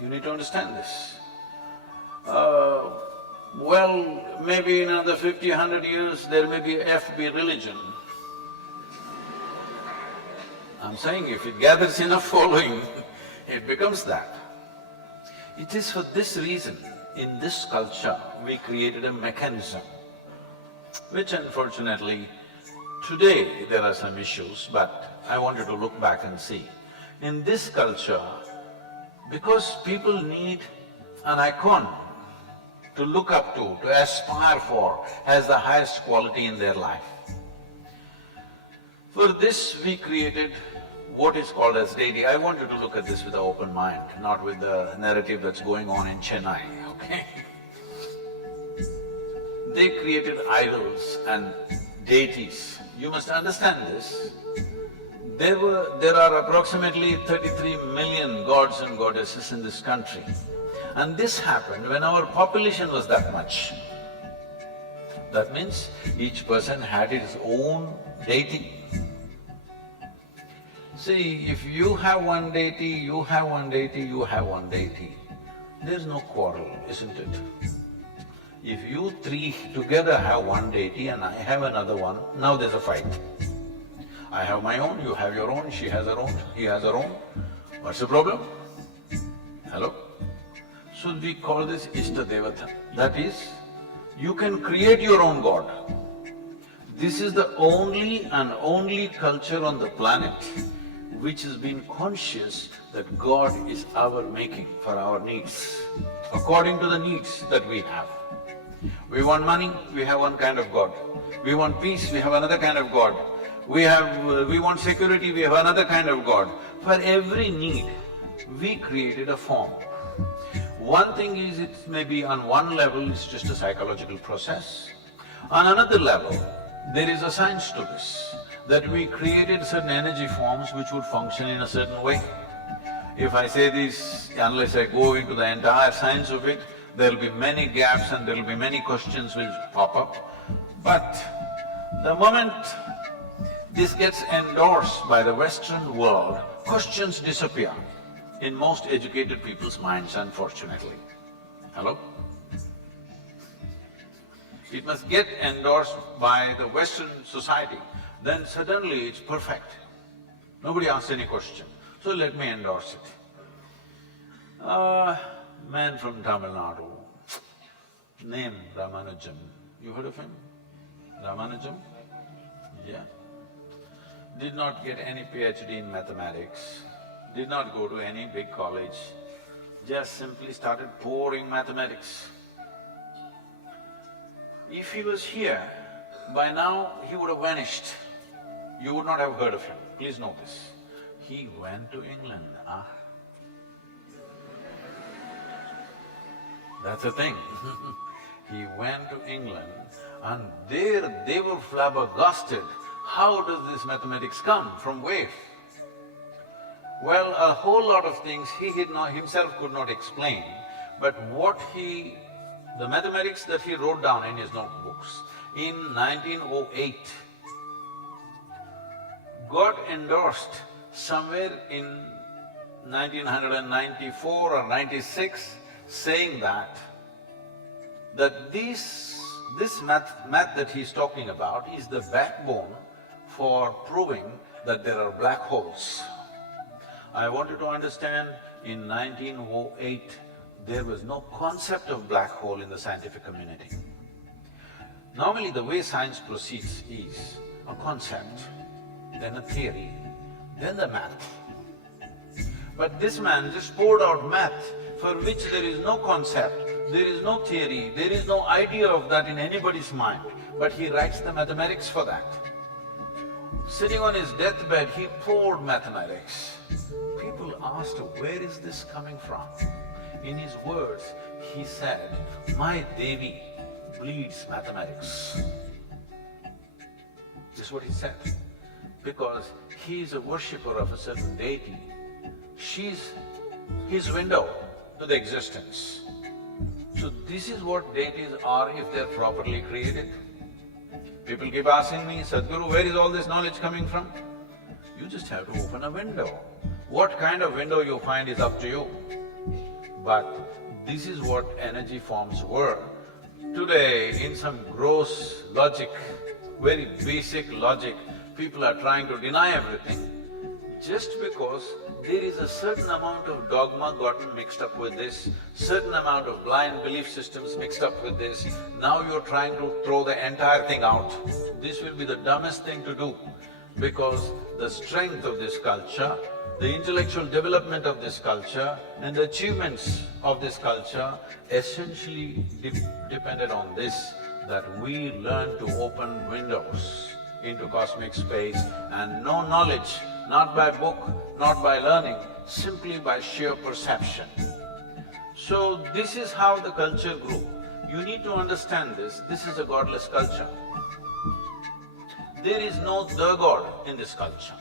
You need to understand this. Well, maybe in another 50, 100 years, there may be a FB religion. I'm saying if it gathers enough following, it becomes that. It is for this reason, in this culture, we created a mechanism, which unfortunately, today there are some issues, but I wanted to look back and see. In this culture, because people need an icon to look up to aspire for as the highest quality in their life. For this, we created what is called as deity. I want you to look at this with an open mind, not with the narrative that's going on in Chennai, okay? They created idols and deities. You must understand this. There are approximately 33 million gods and goddesses in this country. And this happened when our population was that much. That means each person had his own deity. See, if you have one deity, you have one deity, you have one deity, there's no quarrel, isn't it? If you three together have one deity and I have another one, now there's a fight. I have my own, you have your own, she has her own, he has her own. What's the problem? Hello? So we call this Ishta Devata. That is, you can create your own god. This is the only culture on the planet which has been conscious that God is our making for our needs, according to the needs that we have. We want money, we have one kind of God. We want peace, we have another kind of God. We want security, we have another kind of God. For every need, we created a form. One thing is, it may be on one level, it's just a psychological process. On another level, there is a science to this, that we created certain energy forms which would function in a certain way. If I say this, unless I go into the entire science of it, there'll be many gaps and there'll be many questions which pop up. But the moment this gets endorsed by the Western world, questions disappear in most educated people's minds, unfortunately. Hello? It must get endorsed by the Western society, then suddenly it's perfect. Nobody asks any question, so let me endorse it. Man from Tamil Nadu, name Ramanujam. You heard of him? Ramanujam? Yeah. Did not get any PhD in mathematics, did not go to any big college, just simply started pouring mathematics. If he was here, by now he would have vanished. You would not have heard of him, please know this. He went to England, That's the thing. He went to England and there they were flabbergasted. How does this mathematics come? From where? Well, a whole lot of things he himself could not explain, but the mathematics that he wrote down in his notebooks in 1908 got endorsed somewhere in 1994 or 96, saying that this math that he's talking about is the backbone for proving that there are black holes. I want you to understand, in 1908, there was no concept of black hole in the scientific community. Normally the way science proceeds is a concept, then a theory, then the math. But this man just poured out math for which there is no concept, there is no theory, there is no idea of that in anybody's mind, but he writes the mathematics for that. Sitting on his deathbed, he poured mathematics. People asked, where is this coming from? In his words, he said, my Devi bleeds mathematics. This is what he said. Because he is a worshipper of a certain deity. She's his window to the existence. So this is what deities are if they're properly created. People keep asking me, Sadhguru, where is all this knowledge coming from? You just have to open a window. What kind of window you find is up to you. But this is what energy forms were. Today, in some gross logic, very basic logic, people are trying to deny everything just because there is a certain amount of dogma gotten mixed up with this, certain amount of blind belief systems mixed up with this. Now you're trying to throw the entire thing out. This will be the dumbest thing to do, because the strength of this culture, the intellectual development of this culture and the achievements of this culture essentially depended on this, that we learn to open windows into cosmic space and know knowledge, not by book, not by learning, simply by sheer perception. So this is how the culture grew. You need to understand this is a godless culture. There is no the God in this culture.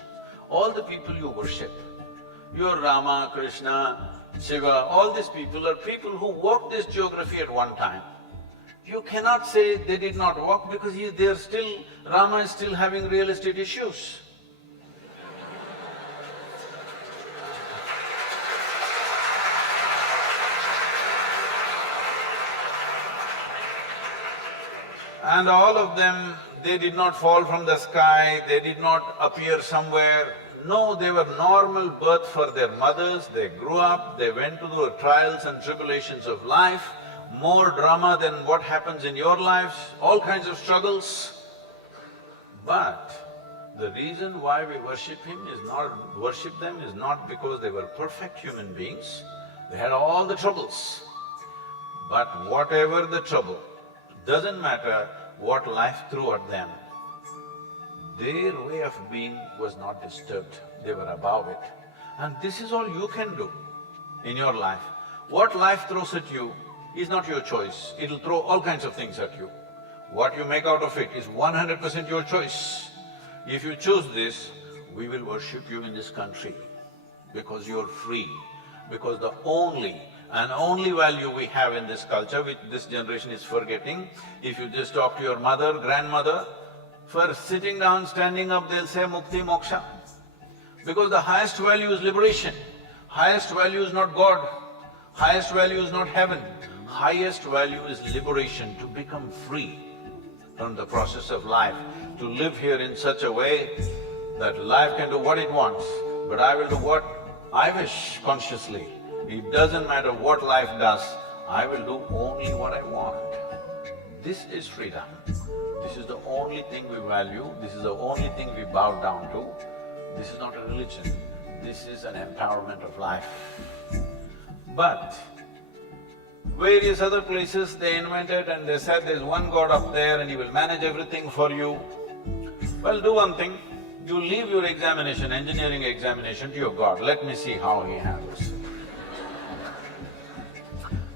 All the people you worship, your Rama, Krishna, Shiva, all these people are people who walked this geography at one time. You cannot say they did not walk because Rama is still having real estate issues. And all of them, they did not fall from the sky, they did not appear somewhere. No, they were normal birth for their mothers, they grew up, they went through the trials and tribulations of life, more drama than what happens in your lives, all kinds of struggles. But the reason why we worship them is not because they were perfect human beings, they had all the troubles. But whatever the trouble, doesn't matter what life threw at them, their way of being was not disturbed, they were above it. And this is all you can do in your life. What life throws at you is not your choice, it'll throw all kinds of things at you. What you make out of it is 100% your choice. If you choose this, we will worship you in this country because you're free, because the only value we have in this culture, which this generation is forgetting, if you just talk to your mother, grandmother, for sitting down, standing up, they'll say mukti, moksha. Because the highest value is liberation, highest value is not God, highest value is not heaven, highest value is liberation, to become free from the process of life, to live here in such a way that life can do what it wants, but I will do what I wish consciously. It doesn't matter what life does, I will do only what I want. This is freedom. This is the only thing we value, this is the only thing we bow down to. This is not a religion, this is an empowerment of life. But various other places they invented and they said there's one God up there and he will manage everything for you. Well, do one thing, you leave your examination, engineering examination to your God, let me see how he handles it.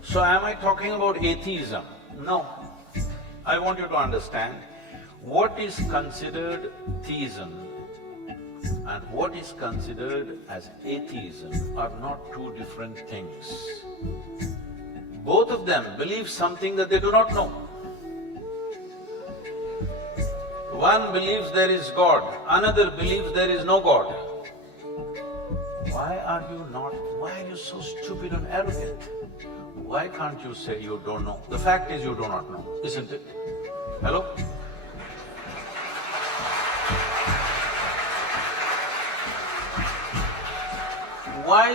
So am I talking about atheism? No. I want you to understand, what is considered theism and what is considered as atheism are not two different things. Both of them believe something that they do not know. One believes there is God, another believes there is no God. Why are you so stupid and arrogant? Why can't you say you don't know? The fact is you do not know, isn't it? Hello? Why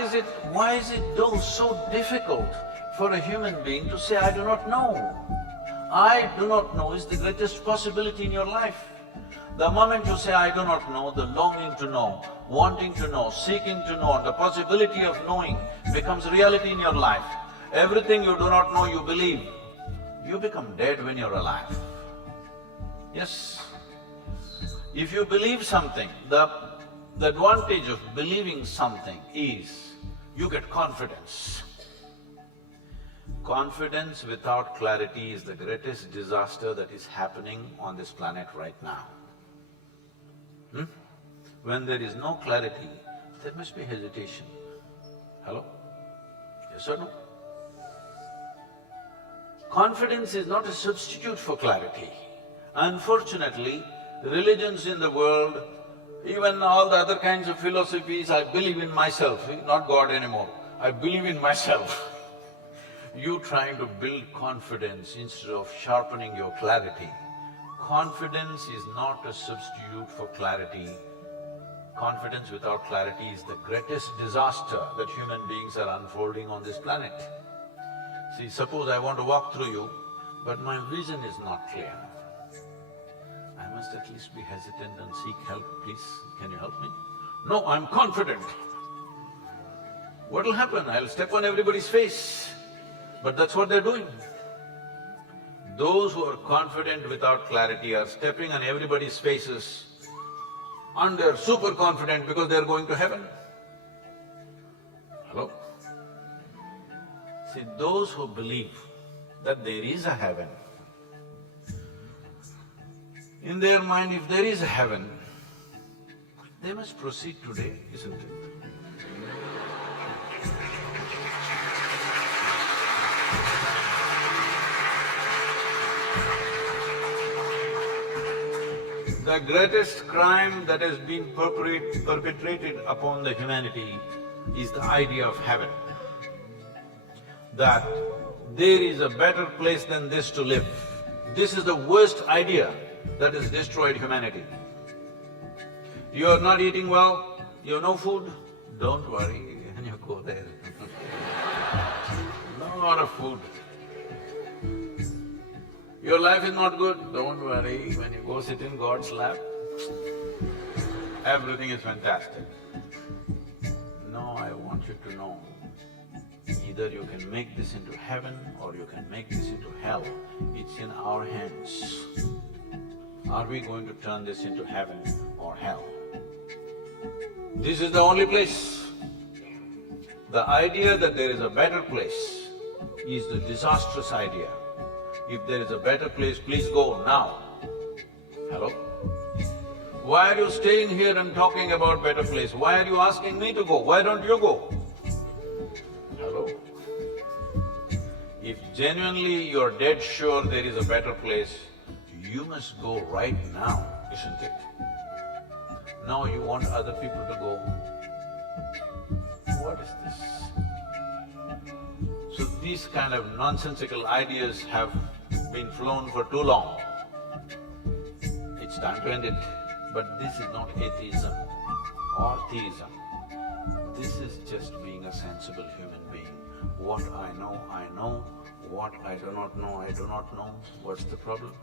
is it though so difficult for a human being to say, I do not know? I do not know is the greatest possibility in your life. The moment you say, I do not know, the longing to know, wanting to know, seeking to know, and the possibility of knowing becomes reality in your life. Everything you do not know, you believe. You become dead when you're alive. Yes. If you believe something, the advantage of believing something is you get confidence. Confidence without clarity is the greatest disaster that is happening on this planet right now. When there is no clarity, there must be hesitation. Hello? Yes or no? Confidence is not a substitute for clarity. Unfortunately, religions in the world, even all the other kinds of philosophies, I believe in myself, not God anymore, I believe in myself. You trying to build confidence instead of sharpening your clarity. Confidence is not a substitute for clarity. Confidence without clarity is the greatest disaster that human beings are unfolding on this planet. See, suppose I want to walk through you, but my vision is not clear. I must at least be hesitant and seek help. Please, can you help me? No, I'm confident. What'll happen? I'll step on everybody's face. But that's what they're doing. Those who are confident without clarity are stepping on everybody's faces and they're super confident because they're going to heaven. Hello? See, those who believe that there is a heaven, in their mind, if there is a heaven, they must proceed today, isn't it? The greatest crime that has been perpetrated upon the humanity is the idea of heaven. That there is a better place than this to live. This is the worst idea that has destroyed humanity. You are not eating well, you have no food, don't worry when you go there. Lot of food. Your life is not good, don't worry, when you go sit in God's lap, everything is fantastic. No, I want you to know, either you can make this into heaven or you can make this into hell. It's in our hands. Are we going to turn this into heaven or hell? This is the only place. The idea that there is a better place is the disastrous idea. If there is a better place, please go now. Hello? Why are you staying here and talking about better place? Why are you asking me to go? Why don't you go? Hello? If genuinely you're dead sure there is a better place, you must go right now, isn't it? Now you want other people to go. What is this? So these kind of nonsensical ideas have been flown for too long. It's time to end it. But this is not atheism or theism. This is just being a sensible human being. What I know. What I do not know, I do not know. What's the problem?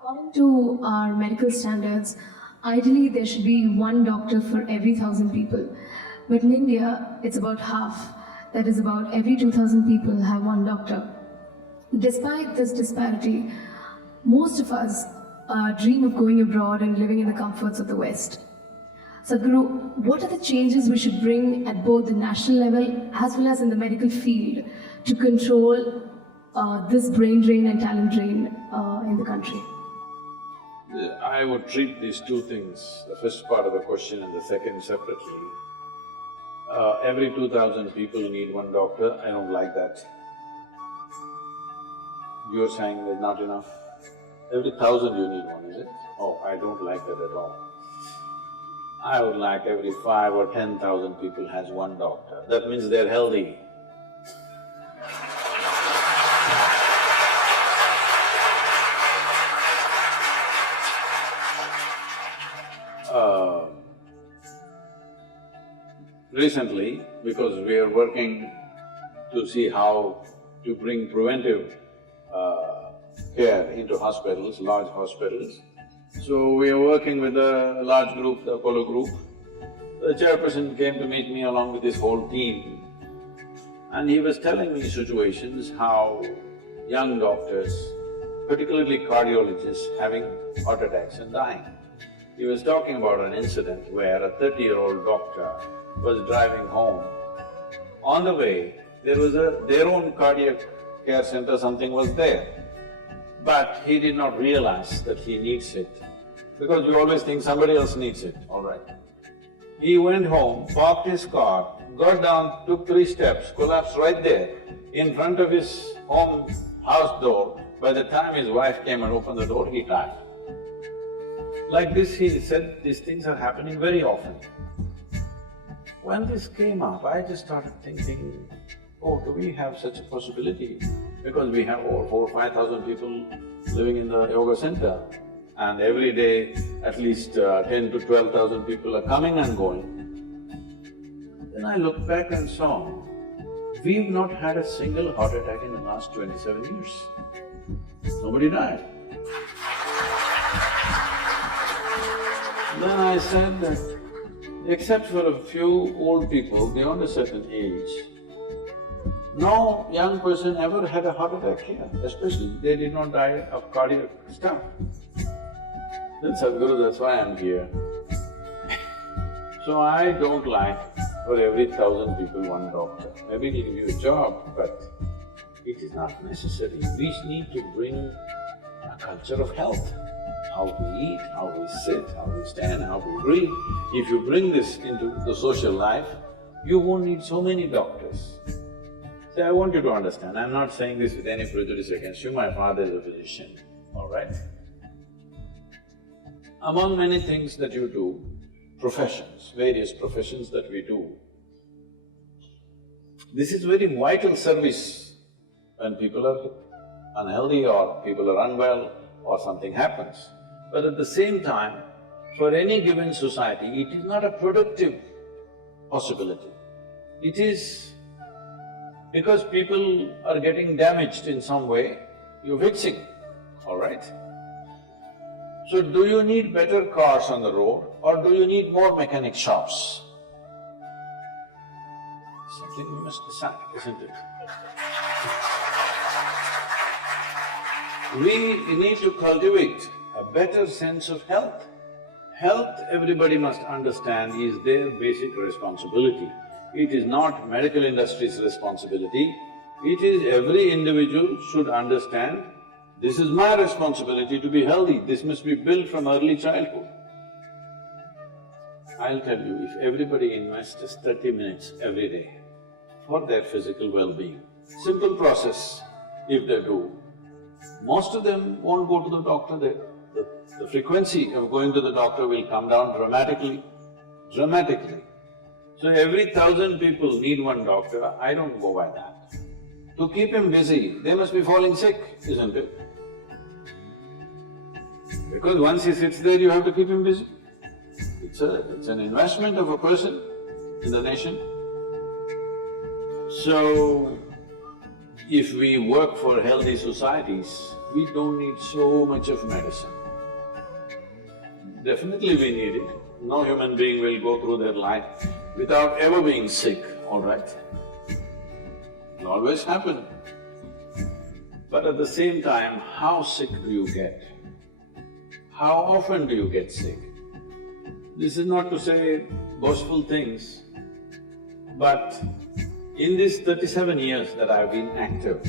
According to our medical standards, ideally there should be one doctor for every 1,000 people. But in India, it's about half. That is about every 2,000 people have one doctor. Despite this disparity, most of us dream of going abroad and living in the comforts of the West. Sadhguru, what are the changes we should bring at both the national level as well as in the medical field to control this brain drain and talent drain in the country? I would treat these two things, the first part of the question and the second separately. Every 2,000 people need one doctor, I don't like that. You're saying there's not enough? Every 1,000 you need one, is it? Oh, I don't like that at all. I would like every 5 or 10,000 people has one doctor. That means they're healthy. Recently, because we are working to see how to bring preventive care into hospitals, large hospitals, so we are working with a large group, the Apollo group. The chairperson came to meet me along with his whole team, and he was telling me situations how young doctors, particularly cardiologists, having heart attacks and dying. He was talking about an incident where a 30-year-old doctor was driving home. On the way, there was their own cardiac care center, something was there. But he did not realize that he needs it, because we always think somebody else needs it, all right. He went home, parked his car, got down, took 3 steps, collapsed right there in front of his house door. By the time his wife came and opened the door, he died. Like this, he said, these things are happening very often. When this came up, I just started thinking, oh, do we have such a possibility? Because we have over 4,000 or 5,000 people living in the yoga center, and every day at least 10 to 12,000 people are coming and going. Then I looked back and saw, we've not had a single heart attack in the last 27 years. Nobody died. Then I said that except for a few old people beyond a certain age, no young person ever had a heart attack here, especially they did not die of cardiac stuff. Then Sadhguru, that's why I'm here. So I don't like for every 1,000 people one doctor. Maybe it'll give you a job, but it is not necessary. We need to bring a culture of health. How we eat, how we sit, how we stand, how we breathe. If you bring this into the social life, you won't need so many doctors. See, I want you to understand, I'm not saying this with any prejudice against you, my father is a physician, all right? Among many things that you do, professions, various professions that we do, this is very vital service when people are unhealthy or people are unwell or something happens. But at the same time, for any given society, it is not a productive possibility. It is because people are getting damaged in some way, you're fixing, all right? So do you need better cars on the road or do you need more mechanic shops? Something you must decide, isn't it? We need to cultivate a better sense of health. Health, everybody must understand, is their basic responsibility. It is not medical industry's responsibility. It is every individual should understand, this is my responsibility to be healthy, this must be built from early childhood. I'll tell you, if everybody invests just 30 minutes every day for their physical well-being, simple process, if they do, most of them won't go to the doctor. The frequency of going to the doctor will come down dramatically, dramatically. So every 1,000 people need one doctor, I don't go by that. To keep him busy, they must be falling sick, isn't it? Because once he sits there, you have to keep him busy. It's an investment of a person in the nation. So, if we work for healthy societies, we don't need so much of medicine. Definitely we need it. No human being will go through their life without ever being sick, all right? It'll always happen. But at the same time, how sick do you get? How often do you get sick? This is not to say boastful things, but in these 37 years that I've been active,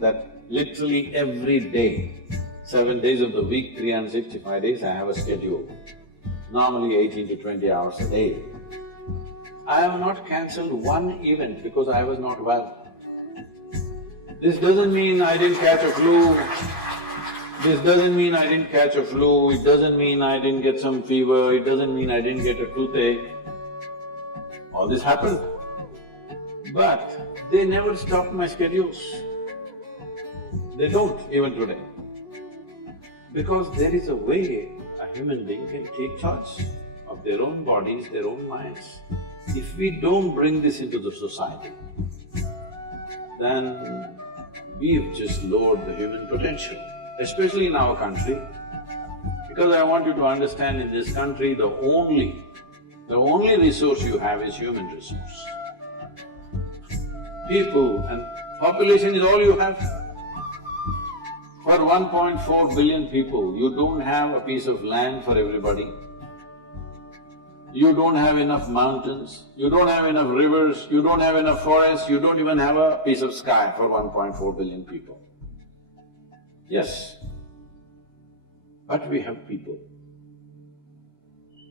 that literally every day, 7 days of the week, 365 days, I have a schedule, normally 18 to 20 hours a day. I have not cancelled one event because I was not well. This doesn't mean I didn't catch a flu, this doesn't mean I didn't catch a flu, it doesn't mean I didn't get some fever, it doesn't mean I didn't get a toothache. All this happened. But they never stopped my schedules. They don't even today. Because there is a way a human being can take charge of their own bodies, their own minds. If we don't bring this into the society, then we've just lowered the human potential, especially in our country. Because I want you to understand, in this country, the only resource you have is human resource. People and population is all you have. For 1.4 billion people, you don't have a piece of land for everybody. You don't have enough mountains, you don't have enough rivers, you don't have enough forests, you don't even have a piece of sky for 1.4 billion people. Yes, but we have people.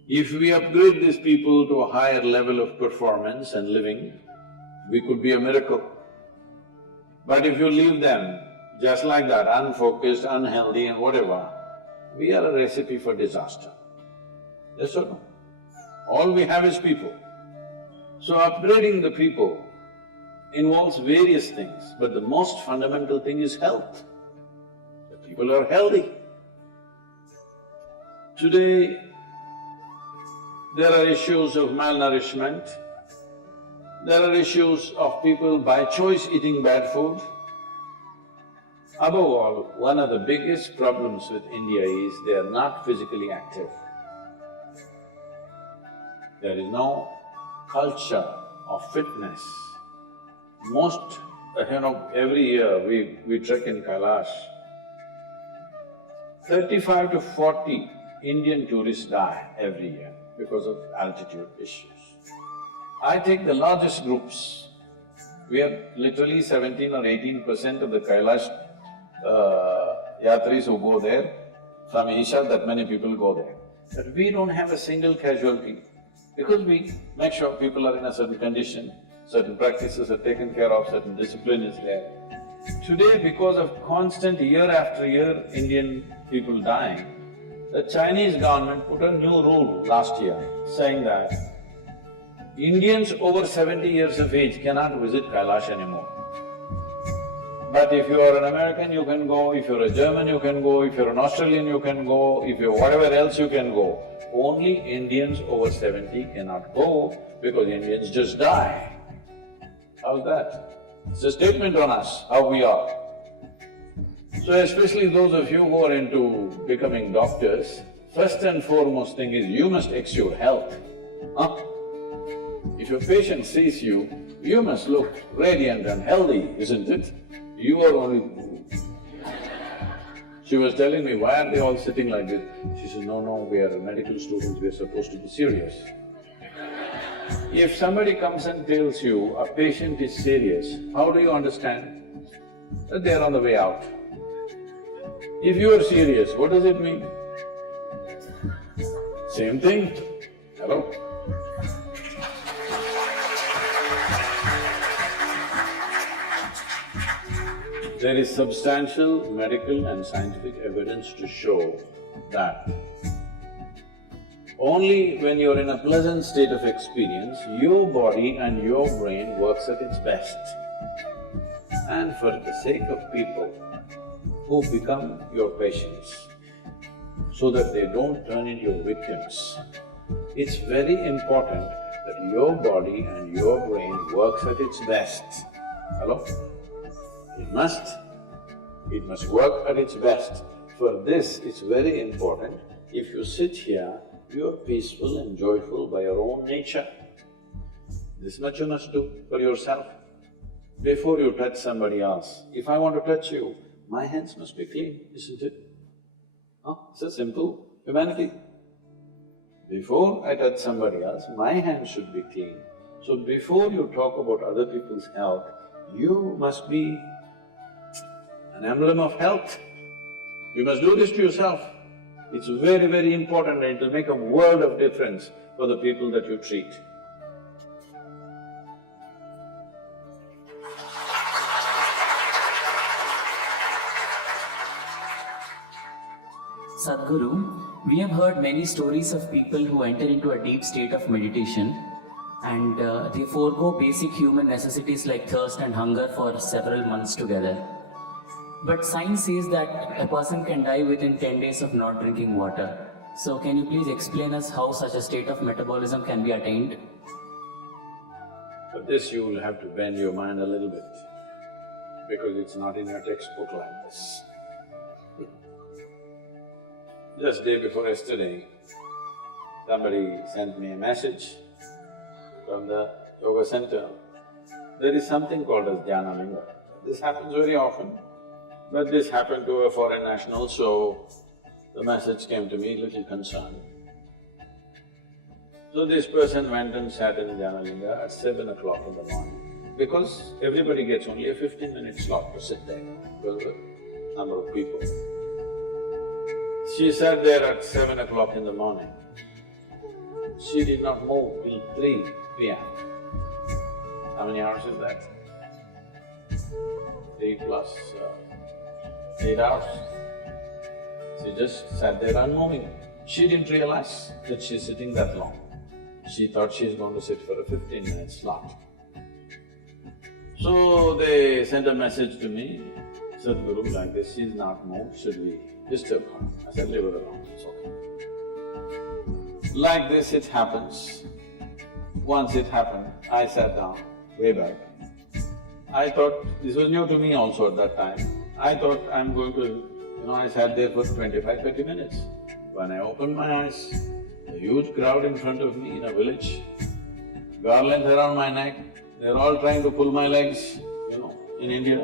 If we upgrade these people to a higher level of performance and living, we could be a miracle. But if you leave them just like that, unfocused, unhealthy and whatever, we are a recipe for disaster. Yes or no? All we have is people. So upgrading the people involves various things, but the most fundamental thing is health. The people are healthy. Today, there are issues of malnourishment, there are issues of people by choice eating bad food. Above all, one of the biggest problems with India is they are not physically active. There is no culture of fitness. Most, every year we trek in Kailash, 35 to 40 Indian tourists die every year because of altitude issues. I take the largest groups. We have literally 17 or 18% of the Kailash yatris who go there. From Isha, that many people go there. But we don't have a single casualty because we make sure people are in a certain condition, certain practices are taken care of, certain discipline is there. Today, because of constant year after year Indian people dying, the Chinese government put a new rule last year saying that Indians over 70 years of age cannot visit Kailash anymore. But if you are an American, you can go, if you're a German, you can go, if you're an Australian, you can go, if you're whatever else, you can go. Only Indians over 70 cannot go because Indians just die. How's that? It's a statement on us, how we are. So especially those of you who are into becoming doctors, first and foremost thing is you must exude health. If your patient sees you, you must look radiant and healthy, isn't it? You are only… She was telling me, why are they all sitting like this? She said, no, we are medical students, we are supposed to be serious. If somebody comes and tells you a patient is serious, how do you understand? That they are on the way out. If you are serious, what does it mean? Same thing. Hello? There is substantial medical and scientific evidence to show that only when you're in a pleasant state of experience, your body and your brain works at its best. And for the sake of people who become your patients, so that they don't turn into your victims, it's very important that your body and your brain works at its best. Hello? It must work at its best. For this, it's very important. If you sit here, you're peaceful and joyful by your own nature. This much you must do for yourself. Before you touch somebody else, if I want to touch you, my hands must be clean, isn't it? Huh? So simple, humanity. Before I touch somebody else, my hands should be clean. So before you talk about other people's health, you must be an emblem of health. You must do this to yourself. It's very, very important and it'll make a world of difference for the people that you treat. Sadhguru, we have heard many stories of people who enter into a deep state of meditation and they forego basic human necessities like thirst and hunger for several months together. But science says that a person can die within 10 days of not drinking water. So can you please explain us how such a state of metabolism can be attained? For this you will have to bend your mind a little bit, because it's not in your textbook like this. Just day before yesterday, somebody sent me a message from the yoga center. There is something called as Dhyana Linga. This happens very often, but this happened to a foreign national, so the message came to me little concerned. So this person went and sat in Dhyana Linga at 7 o'clock in the morning, because everybody gets only a 15-minute slot to sit there because of the number of people. She sat there at 7 o'clock in the morning. She did not move till 3 p.m. How many hours is that? 3 plus 8 hours. She just sat there unmoving. She didn't realize that she's sitting that long. She thought she's going to sit for a 15-minute slot. So they sent a message to me, Sadhguru, like this, she's not moved, should we disturb her? I said, leave her alone, it's okay. Like this it happens. Once it happened, I sat down, way back. I thought, this was new to me also at that time, I thought I'm going to… I sat there for 25–30 minutes. When I opened my eyes, a huge crowd in front of me in a village, garlands around my neck, they're all trying to pull my legs, in India.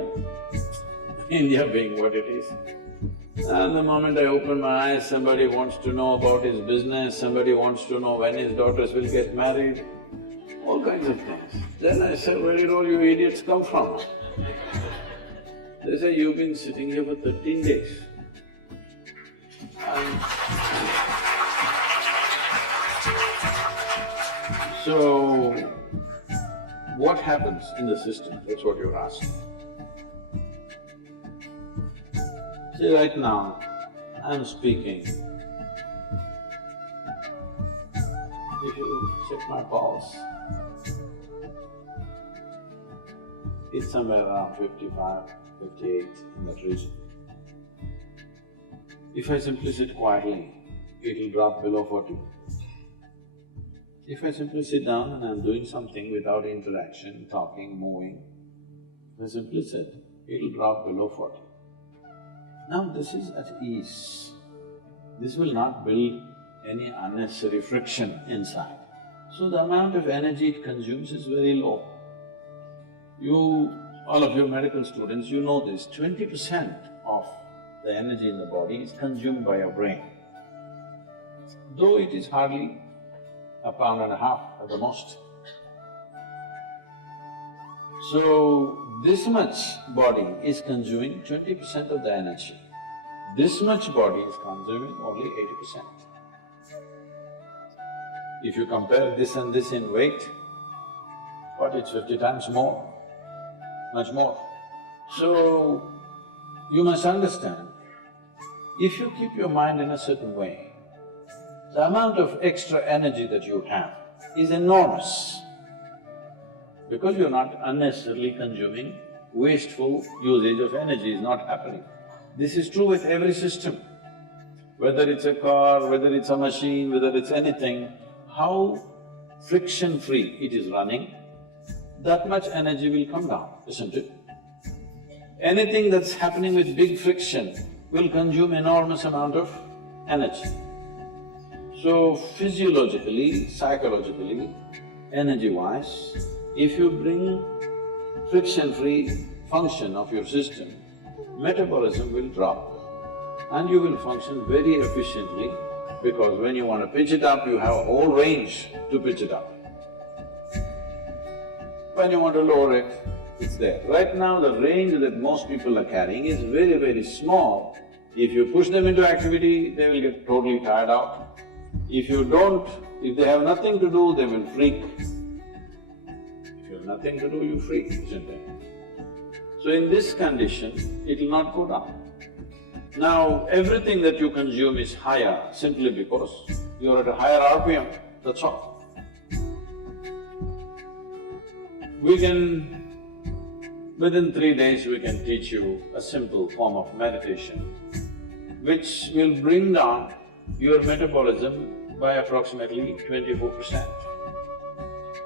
India being what it is. And the moment I open my eyes, somebody wants to know about his business, somebody wants to know when his daughters will get married, all kinds of things. Then I said, where did all you idiots come from? They say, you've been sitting here for 13 days. So, what happens in the system? That's what you're asking. See, right now, I'm speaking. If you check my pulse, it's somewhere around 55, 58 in that region. If I simply sit quietly, it'll drop below 40. If I simply sit down and I'm doing something without interaction, talking, moving, if I simply sit, it'll drop below 40. Now this is at ease. This will not build any unnecessary friction inside. So the amount of energy it consumes is very low. All of you medical students, you know this, 20% of the energy in the body is consumed by your brain. Though it is hardly a pound and a half at the most. So, this much body is consuming 20% of the energy. This much body is consuming only 80%. If you compare this and this in weight, what, it's 50 times more, much more. So, you must understand, if you keep your mind in a certain way, the amount of extra energy that you have is enormous, because you're not unnecessarily consuming, wasteful usage of energy is not happening. This is true with every system. Whether it's a car, whether it's a machine, whether it's anything, how friction-free it is running, that much energy will come down, isn't it? Anything that's happening with big friction will consume enormous amount of energy. So, physiologically, psychologically, energy-wise, if you bring friction-free function of your system, metabolism will drop and you will function very efficiently, because when you want to pitch it up, you have a whole range to pitch it up. When you want to lower it, it's there. Right now, the range that most people are carrying is very, very small. If you push them into activity, they will get totally tired out. If you don't, if they have nothing to do, they will freak. If you have nothing to do, you freak, isn't it? So in this condition, it will not go down. Now, everything that you consume is higher simply because you're at a higher RPM, that's all. Within 3 days, we can teach you a simple form of meditation which will bring down your metabolism by approximately 24%.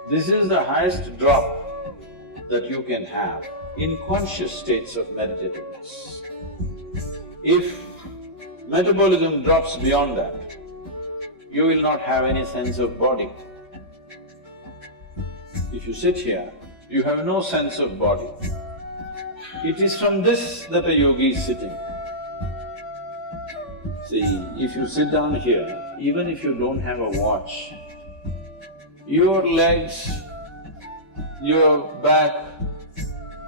This is the highest drop that you can have in conscious states of meditativeness. If metabolism drops beyond that, you will not have any sense of body. If you sit here, you have no sense of body. It is from this that a yogi is sitting. See, if you sit down here, even if you don't have a watch, your legs, your back,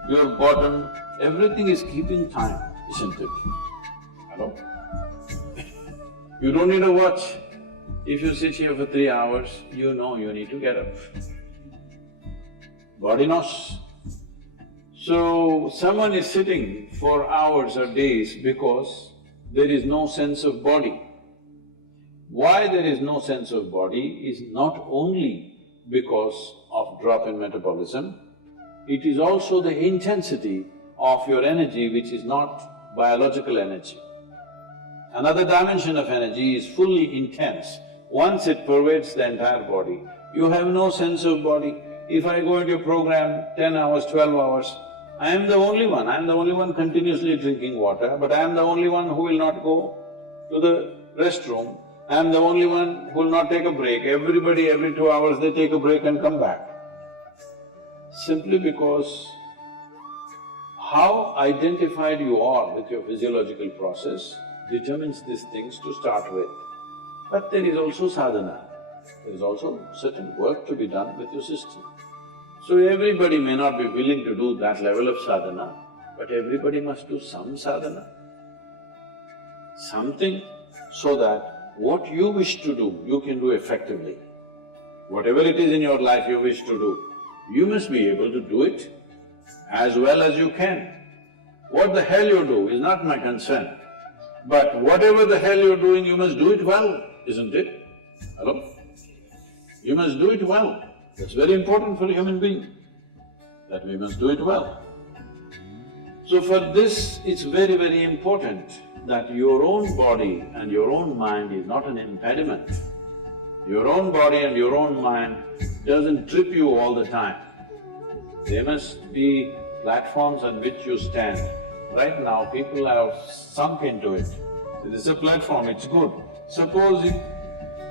your bottom, everything is keeping time, isn't it? Hello? You don't need a watch. If you sit here for 3 hours, you know you need to get up. Body knows. So, someone is sitting for hours or days because there is no sense of body. Why there is no sense of body is not only because of drop in metabolism, it is also the intensity of your energy which is not biological energy. Another dimension of energy is fully intense. Once it pervades the entire body, you have no sense of body. If I go into a program 10 hours, 12 hours, I am the only one continuously drinking water, but I am the only one who will not go to the restroom. I am the only one who will not take a break. Everybody, every 2 hours they take a break and come back. Simply because how identified you are with your physiological process determines these things to start with. But there is also sadhana, there is also certain work to be done with your system. So everybody may not be willing to do that level of sadhana, but everybody must do some sadhana. Something so that what you wish to do, you can do effectively. Whatever it is in your life you wish to do, you must be able to do it as well as you can. What the hell you do is not my concern, but whatever the hell you're doing, you must do it well, isn't it? Hello? You must do it well. That's very important for a human being, that we must do it well. So for this, it's very, very important that your own body and your own mind is not an impediment. Your own body and your own mind doesn't trip you all the time. There must be platforms on which you stand. Right now, people have sunk into it. This is a platform, it's good. Suppose it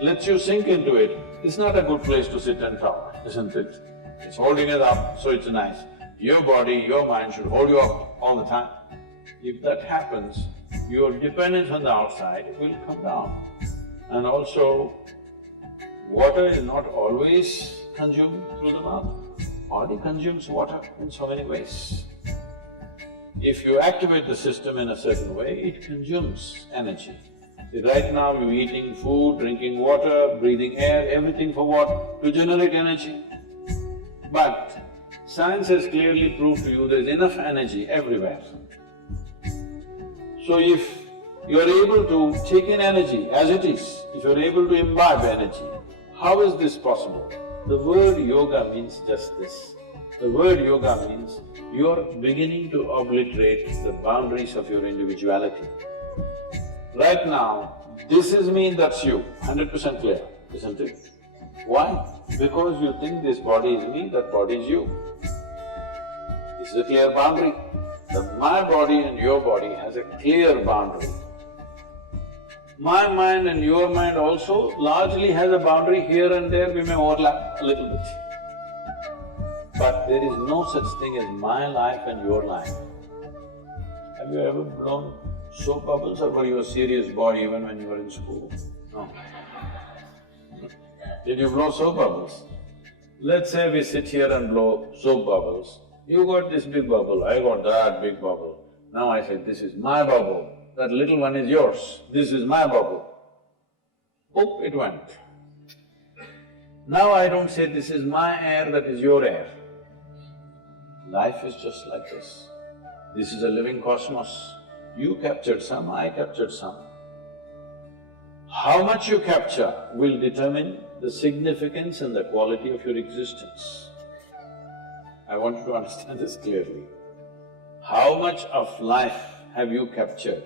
lets you sink into it, it's not a good place to sit and talk, isn't it? It's holding it up, so it's nice. Your body, your mind should hold you up all the time. If that happens, your dependence on the outside will come down. And also, water is not always consumed through the mouth. Body consumes water in so many ways. If you activate the system in a certain way, it consumes energy. Right now you're eating food, drinking water, breathing air, everything for what? To generate energy. But science has clearly proved to you there's enough energy everywhere. So if you're able to take in energy as it is, if you're able to imbibe energy, how is this possible? The word yoga means just this. The word yoga means you're beginning to obliterate the boundaries of your individuality. Right now, this is me, that's you, 100% clear, isn't it? Why? Because you think this body is me, that body is you. This is a clear boundary. My body and your body has a clear boundary. My mind and your mind also largely has a boundary. Here and there we may overlap a little bit. But there is no such thing as my life and your life. Have you ever blown soap bubbles, or were you a serious boy even when you were in school? No. Did you blow soap bubbles? Let's say we sit here and blow soap bubbles. You got this big bubble, I got that big bubble. Now I say, this is my bubble, that little one is yours, this is my bubble. Oop, it went. Now I don't say this is my air, that is your air. Life is just like this. This is a living cosmos. You captured some, I captured some. How much you capture will determine the significance and the quality of your existence. I want you to understand this clearly. How much of life have you captured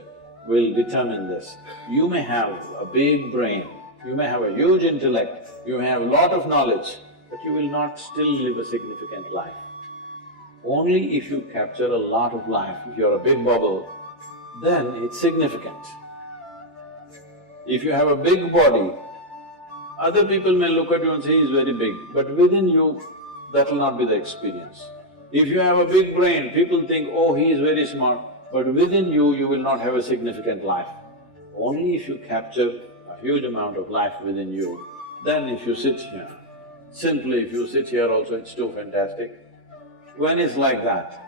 will determine this. You may have a big brain, you may have a huge intellect, you may have a lot of knowledge, but you will not still live a significant life. Only if you capture a lot of life, if you're a big bubble, then it's significant. If you have a big body, other people may look at you and say, he's very big, but within you, that will not be the experience. If you have a big brain, people think, oh, he is very smart, but within you, you will not have a significant life. Only if you capture a huge amount of life within you, then if you sit here, simply if you sit here also, it's too fantastic. When it's like that,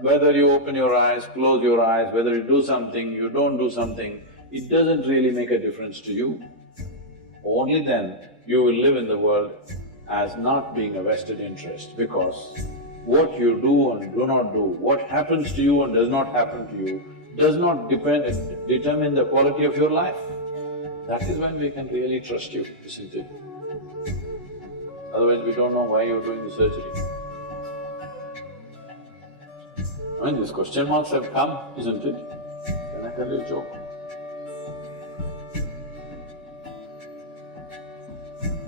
whether you open your eyes, close your eyes, whether you do something, you don't do something, it doesn't really make a difference to you. Only then you will live in the world as not being a vested interest, because what you do and do not do, what happens to you and does not happen to you, does not determine the quality of your life. That is when we can really trust you, isn't it? Otherwise we don't know why you're doing the surgery. I mean, these question marks have come, isn't it? Can I tell you a joke?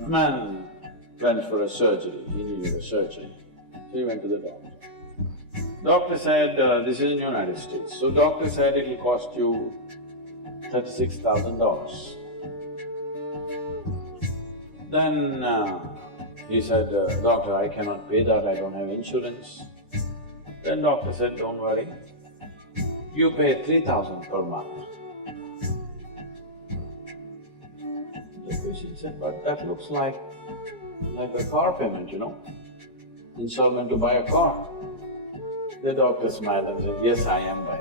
A man went for a surgery, he needed a surgery, so he went to the doctor. Doctor said, this is in United States, so doctor said it'll cost you $36,000. Then he said, doctor, I cannot pay that, I don't have insurance. Then doctor said, don't worry, you pay $3,000 per month. The patient said, but that looks like a car payment, you know, installment to buy a car. The doctor smiled and said, yes, I am buying